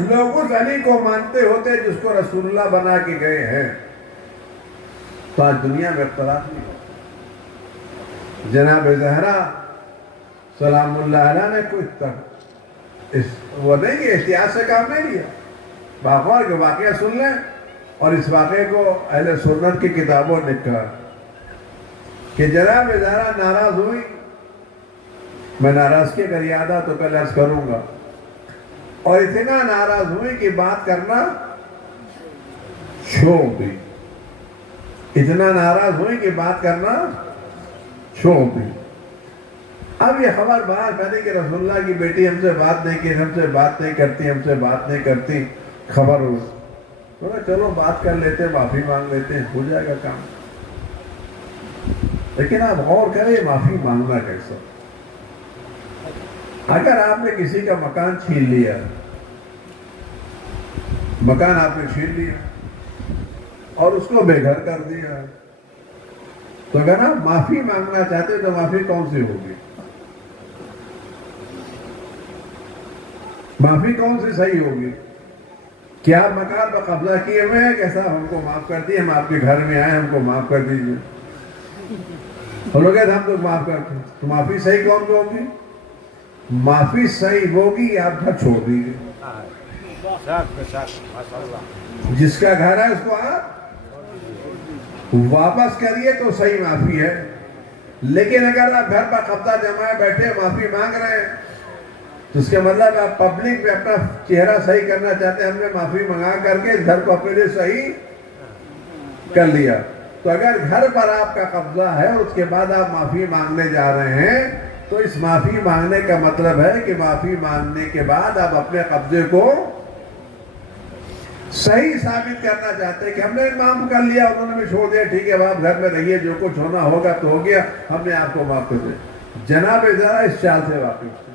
لوگ اس علی کو مانتے ہوتے جس کو رسول اللہ بنا کے گئے ہیں تو آج دنیا میں اختلاف نہیں ہوتا۔ جناب زہرا سلام اللہ علیہ نے کوئی وہ نہیں کہ احتیاط سے کام نہیں لیا، باقاعدہ کہ واقعہ سن لیں، اور اس واقعے کو اہل سنت کی کتابوں نے لکھا کہ جناب زہرا ناراض ہوئی، میں ناراضگی اگر یاد آ تو کل عرض کروں گا، اور اتنا ناراض ہوئی کہ بات کرنا چھوڑ دی، اتنا ناراض ہوئی کہ بات کرنا چھوڑ دی۔ اب یہ خبر باہر پھیلی کہ رسول اللہ کی بیٹی ہم سے بات نہیں کی، ہم سے بات نہیں کرتی، ہم سے بات نہیں کرتی، خبر ہو، چلو بات کر لیتے، معافی مانگ لیتے ہیں، ہو جائے گا کام۔ لیکن آپ غور کریں معافی مانگنا کیسا؟ اگر آپ نے کسی کا مکان چھین لیا، مکان آپ نے چھین لیا اور اس کو بے گھر کر دیا، تو اگر آپ معافی مانگنا چاہتے تو معافی کون سی ہوگی؟ معافی کون سی صحیح ہوگی؟ کیا آپ مکان پر قبضہ کیے ہوئے ہیں کہ صاحب ہم کو معاف کر دیے، ہم آپ کے گھر میں آئے، ہم کو معاف کر دیجیے، اور لوگ کہتے ہیں ہم تو معاف کرتے ہیں، تو معافی صحیح کون سی ہوگی؟ معافی صحیح ہوگی آپ گھر چھوڑ دیجیے، جس کا گھر ہے اس کو آپ واپس کریے تو صحیح معافی ہے۔ لیکن اگر آپ گھر پر قبضہ جمائے بیٹھے معافی مانگ رہے ہیں تو اس کے مطلب آپ پبلک میں اپنا چہرہ صحیح کرنا چاہتے ہیں، ہم نے معافی منگا کر کے گھر کو اپنے لیے صحیح کر لیا۔ تو اگر گھر پر آپ کا قبضہ ہے اور اس کے بعد آپ معافی مانگنے جا رہے ہیں تو اس معافی مانگنے کا مطلب ہے کہ معافی مانگنے کے بعد آپ اپنے قبضے کو صحیح ثابت کرنا چاہتے ہیں کہ ہم نے معاف کر لیا، انہوں نے بھی چھوڑ دیا، ٹھیک ہے آپ گھر میں رہیے، جو کچھ ہونا ہوگا تو ہو گیا، ہم نے آپ کو معاف کر دیا۔ جناب زہرا اس چال سے واقف تھے،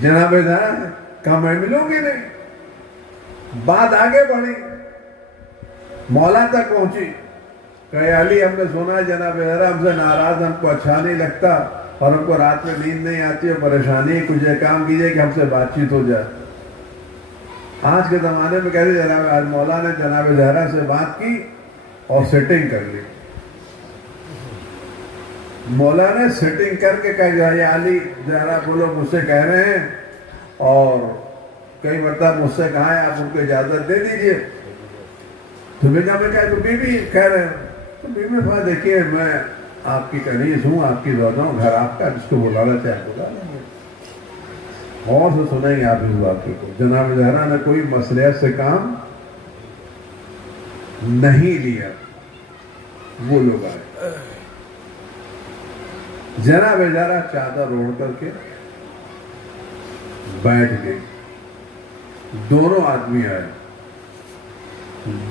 جناب زہرا کہا میں ملوں گی نہیں۔ بات آگے بڑھی، مولا تک پہنچی، کہ علی ہم نے سنا جناب زہرا ہم سے ناراض، ہم کو اچھا نہیں لگتا اور ہم کو رات میں نیند نہیں آتی اور پریشانی، کچھ ایک کام کیجئے کہ ہم سے بات چیت ہو جائے۔ آج کے زمانے میں کہتے جناب آج مولا نے جناب زہرا سے بات کی اور سیٹنگ کر لی، مولا نے سیٹنگ کر کے کہا یا علی زہرا کو لوگ مجھ سے کہہ رہے ہیں اور کئی مرتبہ مجھ سے کہا ہے آپ ان کو اجازت دے دیجئے، تو میں کہا تو بیوی کہہ رہے ہیں، تو بیوی فرمایا دیکھیے میں آپ کی کنیز ہوں، آپ کی زوجہ ہوں، گھر آپ کا، جس کو بلانا چاہے بلا لیں گے۔ اور سے سنیں گے آپ اس واقعے کو، جناب زہرا نے کوئی مصلحت سے کام نہیں لیا، وہ لوگ آئے جناب زہرا چادر اوڑھ کر کے بیٹھ گئی. دونوں آدمی آئے,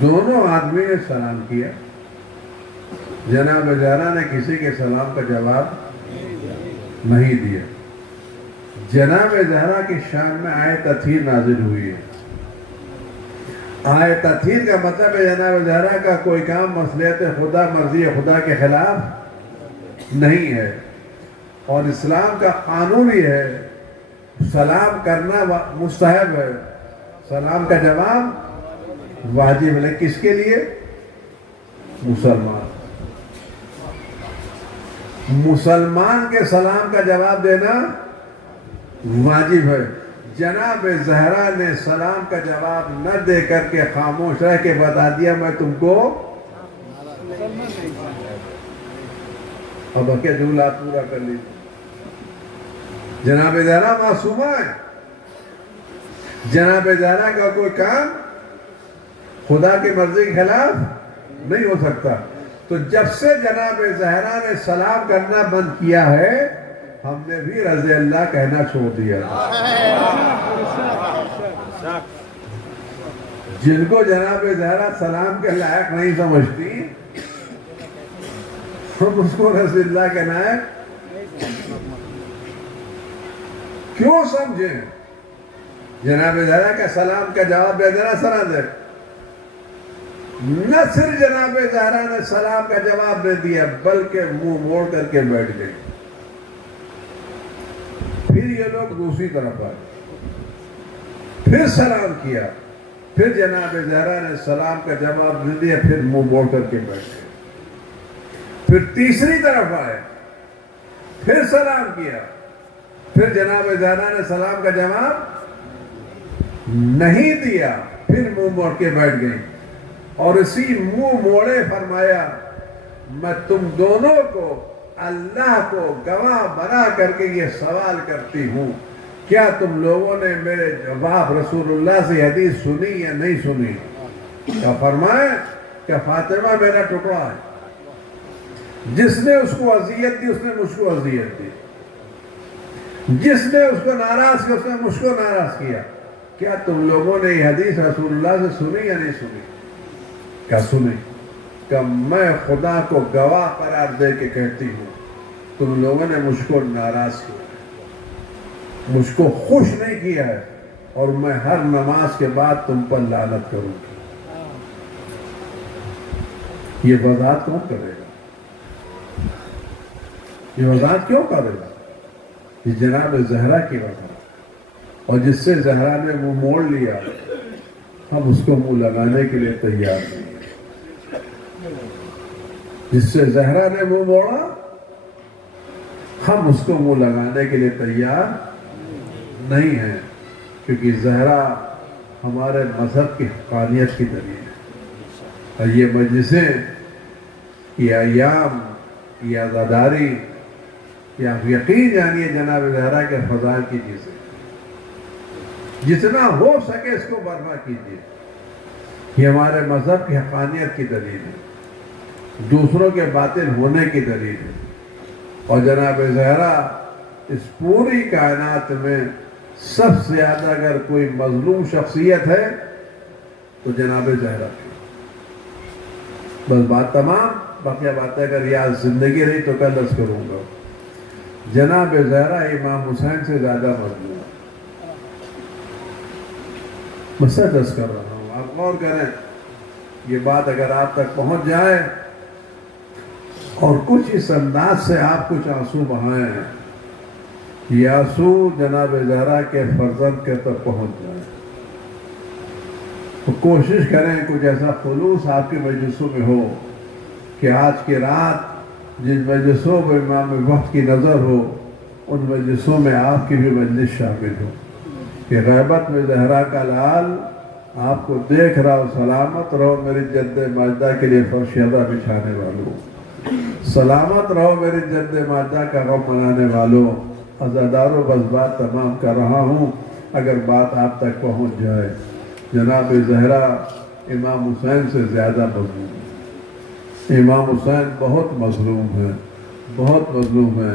دونوں آدمی نے سلام کیا. جناب زہرا نے کسی کے سلام کا جواب نہیں دیا. جناب زہرا کی شان میں آیت تطہیر نازل ہوئی ہے. آیت تطہیر کا مطلب ہے جناب زہرا کا کوئی کام مصلحت خدا مرضی خدا کے خلاف نہیں ہے, اور اسلام کا قانون یہ ہے سلام کرنا مستحب ہے, سلام کا جواب واجب ہے. کس کے لیے؟ مسلمان. مسلمان کے سلام کا جواب دینا واجب ہے. جناب زہرا نے سلام کا جواب نہ دے کر کے خاموش رہ کے بتا دیا میں تم کو. اب کیا جملہ پورا کر لیجیے. جناب زہرا معصومہ ہے. جناب زہرا کا کوئی کام خدا کی مرضی کے خلاف نہیں ہو سکتا. تو جب سے جناب زہرا نے سلام کرنا بند کیا ہے ہم نے بھی رضی اللہ کہنا چھوڑ دیا. جن کو جناب زہرا سلام کے لائق نہیں سمجھتی ہم اس کو رضی اللہ کہنا ہے کیوں سمجھیں؟ جناب زہرا کا سلام کا جواب دے دینا سلام دے. نہ صرف جناب زہرا نے سلام کا جواب دے دیا بلکہ منہ موڑ کر کے بیٹھ گئی. پھر یہ لوگ دوسری طرف آئے, پھر سلام کیا, پھر جناب زہرا نے سلام کا جواب دے دیا, پھر منہ موڑ کر کے بیٹھ گئے. پھر تیسری طرف آئے, پھر سلام کیا, پھر جناب زہرا نے سلام کا جواب نہیں دیا, پھر منہ موڑ کے بیٹھ گئی. اور اسی منہ موڑے فرمایا میں تم دونوں کو اللہ کو گواہ بنا کر کے یہ سوال کرتی ہوں کیا تم لوگوں نے میرے جواب رسول اللہ سے حدیث سنی یا نہیں سنی؟ کیا فرمائے کہ فاطمہ میرا ٹکڑا ہے, جس نے اس کو اذیت دی اس نے مجھ کو اذیت دی, جس نے اس کو ناراض کیا اس نے مجھ کو ناراض کیا. کیا تم لوگوں نے یہ حدیث رسول اللہ سے سنی یا نہیں سنی؟ کیا سنی؟ کہ میں خدا کو گواہ قرار دے کے کہتی ہوں تم لوگوں نے مجھ کو ناراض کیا, مجھ کو خوش نہیں کیا ہے, اور میں ہر نماز کے بعد تم پر لعنت کروں گی. یہ وضاحت کون کرے گا؟ یہ وضاحت کیوں کرے گا؟ یہ جناب زہرا کی وضاحت. اور جس سے زہرا نے منہ موڑ لیا ہم اس کو منہ لگانے کے لیے تیار نہیں. جس سے زہرا نے منہ موڑا ہم اس کو منہ لگانے کے لیے تیار نہیں ہیں, کیونکہ زہرا ہمارے مذہب کی حقانیت کی دلیل ہے. اور یہ مجلسیں یا ایام یا عزاداری یا یقین جانیے جناب زہرا کے فضائل کی چیزیں جتنا ہو سکے اس کو برپا کیجیے. یہ ہمارے مذہب کی حقانیت کی دلیل ہے, دوسروں کے باطل ہونے کی دلیل ہے. اور جناب زہرا اس پوری کائنات میں سب سے زیادہ اگر کوئی مظلوم شخصیت ہے تو جناب زہرا کی. بس بات تمام. باقی باتیں اگر یاد زندگی رہی تو کل عرض کروں گا. جناب زہرا امام حسین سے زیادہ مظلوم. میں سچ عرض کر رہا ہوں, آپ غور کریں. یہ بات اگر آپ تک پہنچ جائے اور کچھ اس انداز سے آپ کچھ آنسو بہائیں, یہ آنسو جناب زہرا کے فرزند کے تک پہنچ جائیں, تو کوشش کریں کچھ ایسا خلوص آپ کے مجلسوں میں ہو کہ آج کی رات جن مجلسوں میں امام وقت کی نظر ہو ان مجلسوں میں آپ کی بھی مجلس شامل ہو, کہ غیبت میں زہرا کا لال آپ کو دیکھ رہا ہو. سلامت رہو میری جد ماجدہ کے لیے فرش ادا بچھانے والوں, سلامت رہو میری جد ماجدہ کا غم منانے والوں. عزاداروں بس بات تمام کر رہا ہوں اگر بات آپ تک پہنچ جائے. جناب زہرا امام حسین سے زیادہ مظلوم ہے. امام حسین بہت مظلوم ہے, بہت مظلوم ہے.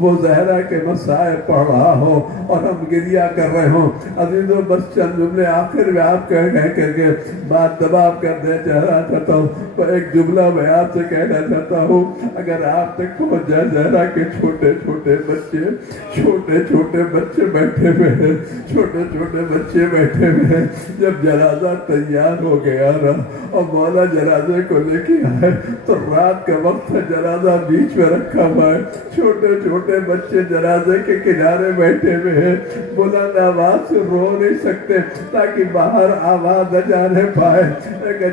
وہ زہرا کے مسائل پڑھ رہا ہو اور ہم گریہ کر رہے ہوں. عزیزوں بس چند جملے آخر میں آپ کہہ کر کے بات دباب کر دے چاہنا چاہتا ہوں. تو ایک جملہ میں آپ سے کہنا چاہتا ہوں, اگر آپ تک پہنچ جائے زہرا کے چھوٹے چھوٹے بچے بیٹھے ہوئے ہیں, چھوٹے بچے بیٹھے ہوئے ہیں. جب جنازہ تیار ہو گیا نا اور مولا جنازے کو لے کے آئے تو رات کا وقت ہے, جنازہ بیچ میں رکھا ہوا ہے, چھوٹے بچے جنازے کے کنارے بیٹھے ہوئے ہیں, بلند آواز سے رو نہیں سکتے تاکہ باہر آواز نہ جانے پائے.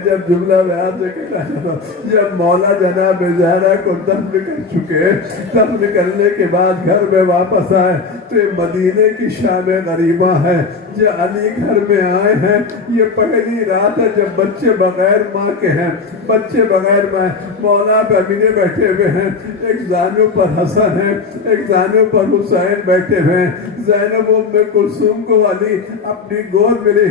جب جملہ میں آپ سے کہنا چاہتا ہوں, جب مولا جناب زہرا کو دفن کر چکے, دفن کرنے کے بعد گھر میں واپس آئے تو یہ مدینے کی شان غریبہ ہے. جو علی گھر میں آئے ہیں, یہ پہلی رات ہے جب بچے بغیر ماں کے ہیں, بچے بغیر ماں. مولا پہ امینے بیٹھے ہوئے ہیں, ایک زانو پر حسن ہے, ایک زانو پر حسین بیٹھے ہوئے ہیں. زینب ام کلثوم کو علی اپنی گود میں لے,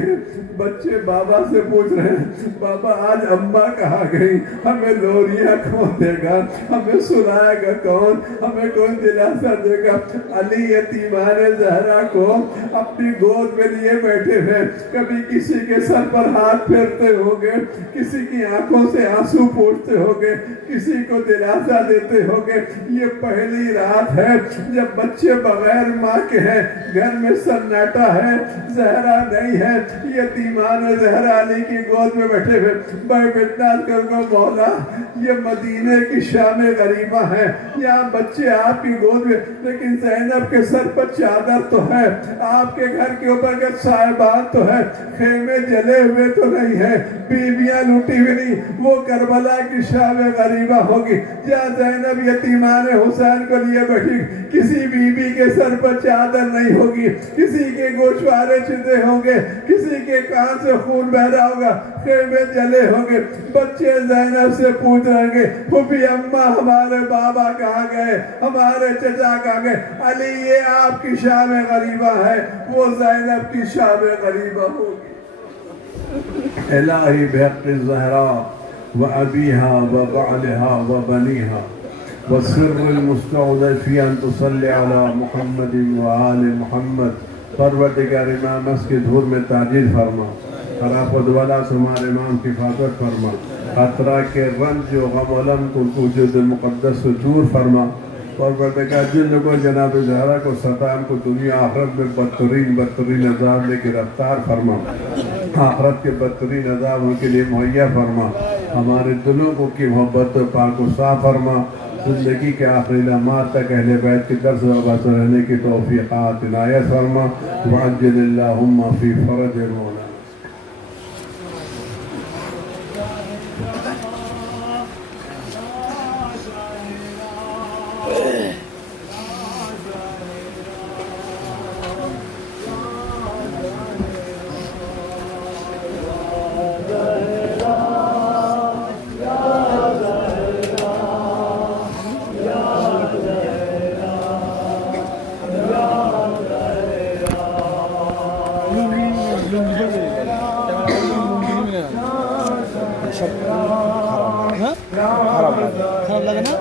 بچے بابا سے پوچھ رہے ہیں, بابا آج اماں کہاں گئی, ہمیں لوریاں کون دے گا, ہمیں سنائے گا کون, ہمیں کون دلاسا دے گا. علی یتیمان زہرا کو اپنی گود میں لیے بیٹھے ہیں. کبھی کسی کے سر پر ہاتھ پھیرتے ہوگے, کسی کی آنکھوں سے آنسو پوچھتے ہوگے, کسی کو دلاسا دیتے ہوگے. یہ پہلی رات ہے جب بچے بغیر ماں کے ہیں, گھر میں سناٹا ہے, زہرا نہیں ہے, یتیمان زہرا علی کی گود میں بیٹھے ہوئے. میں بتناد کر کو مولا یہ مدینے کی شام غریبہ ہے, یہاں بچے آپ کی گود میں, لیکن زینب کے سر پر چادر تو ہے, آپ کے گھر کے اوپر کے صاحبان تو ہے, خیمے جلے ہوئے تو نہیں ہے, بیویاں لوٹی ہوئی نہیں. وہ کربلا کی شام غریبہ ہوگی جہاں زینب یتیمان حسین کو لیے بیٹھی, کسی بیوی کے سر پر چادر نہیں ہوگی, کسی کے گوشوارے چھتے ہوں گے, کسی کے کان سے خون بہ رہا ہوگا, خیمے جلے ہوں گے. بچے زینب سے پوچھ رہے گے, پھوپھی اماں ہمارے بابا کہاں گئے, ہمارے چچا کہاں گئے. علی یہ آپ کی شام غریبہ ہے, وہ زینب کی شام غریبہ ہوگی. الہی بحق الزہرا وأبيها وبعلها وبنيها والسر المستودع في أن تصلي على محمد وآل محمد. پروردگار امام مسجد حور میں تعجیل فرما, خرافت والا ہمارے امام کی حفاظت فرما, خطرہ کے رنج و غم و علم کو وجود مقدس سے دور فرما. پروردگار جن لوگوں جناب زہرا کو ستان کو دنیا آخرت میں بدترین عذاب لے کے رفتار فرما, آخرت کے بدترین عذاب ان کے لیے مہیا فرما. ہمارے دلوں کو کی محبت پاک و صاف فرما. زندگی کے آخری لمحات تک اہل بیت کے درس وابستہ رہنے کی توفیقات عنایت فرما. وعجل اللہم فی فرج مولانا. خراب لگے نا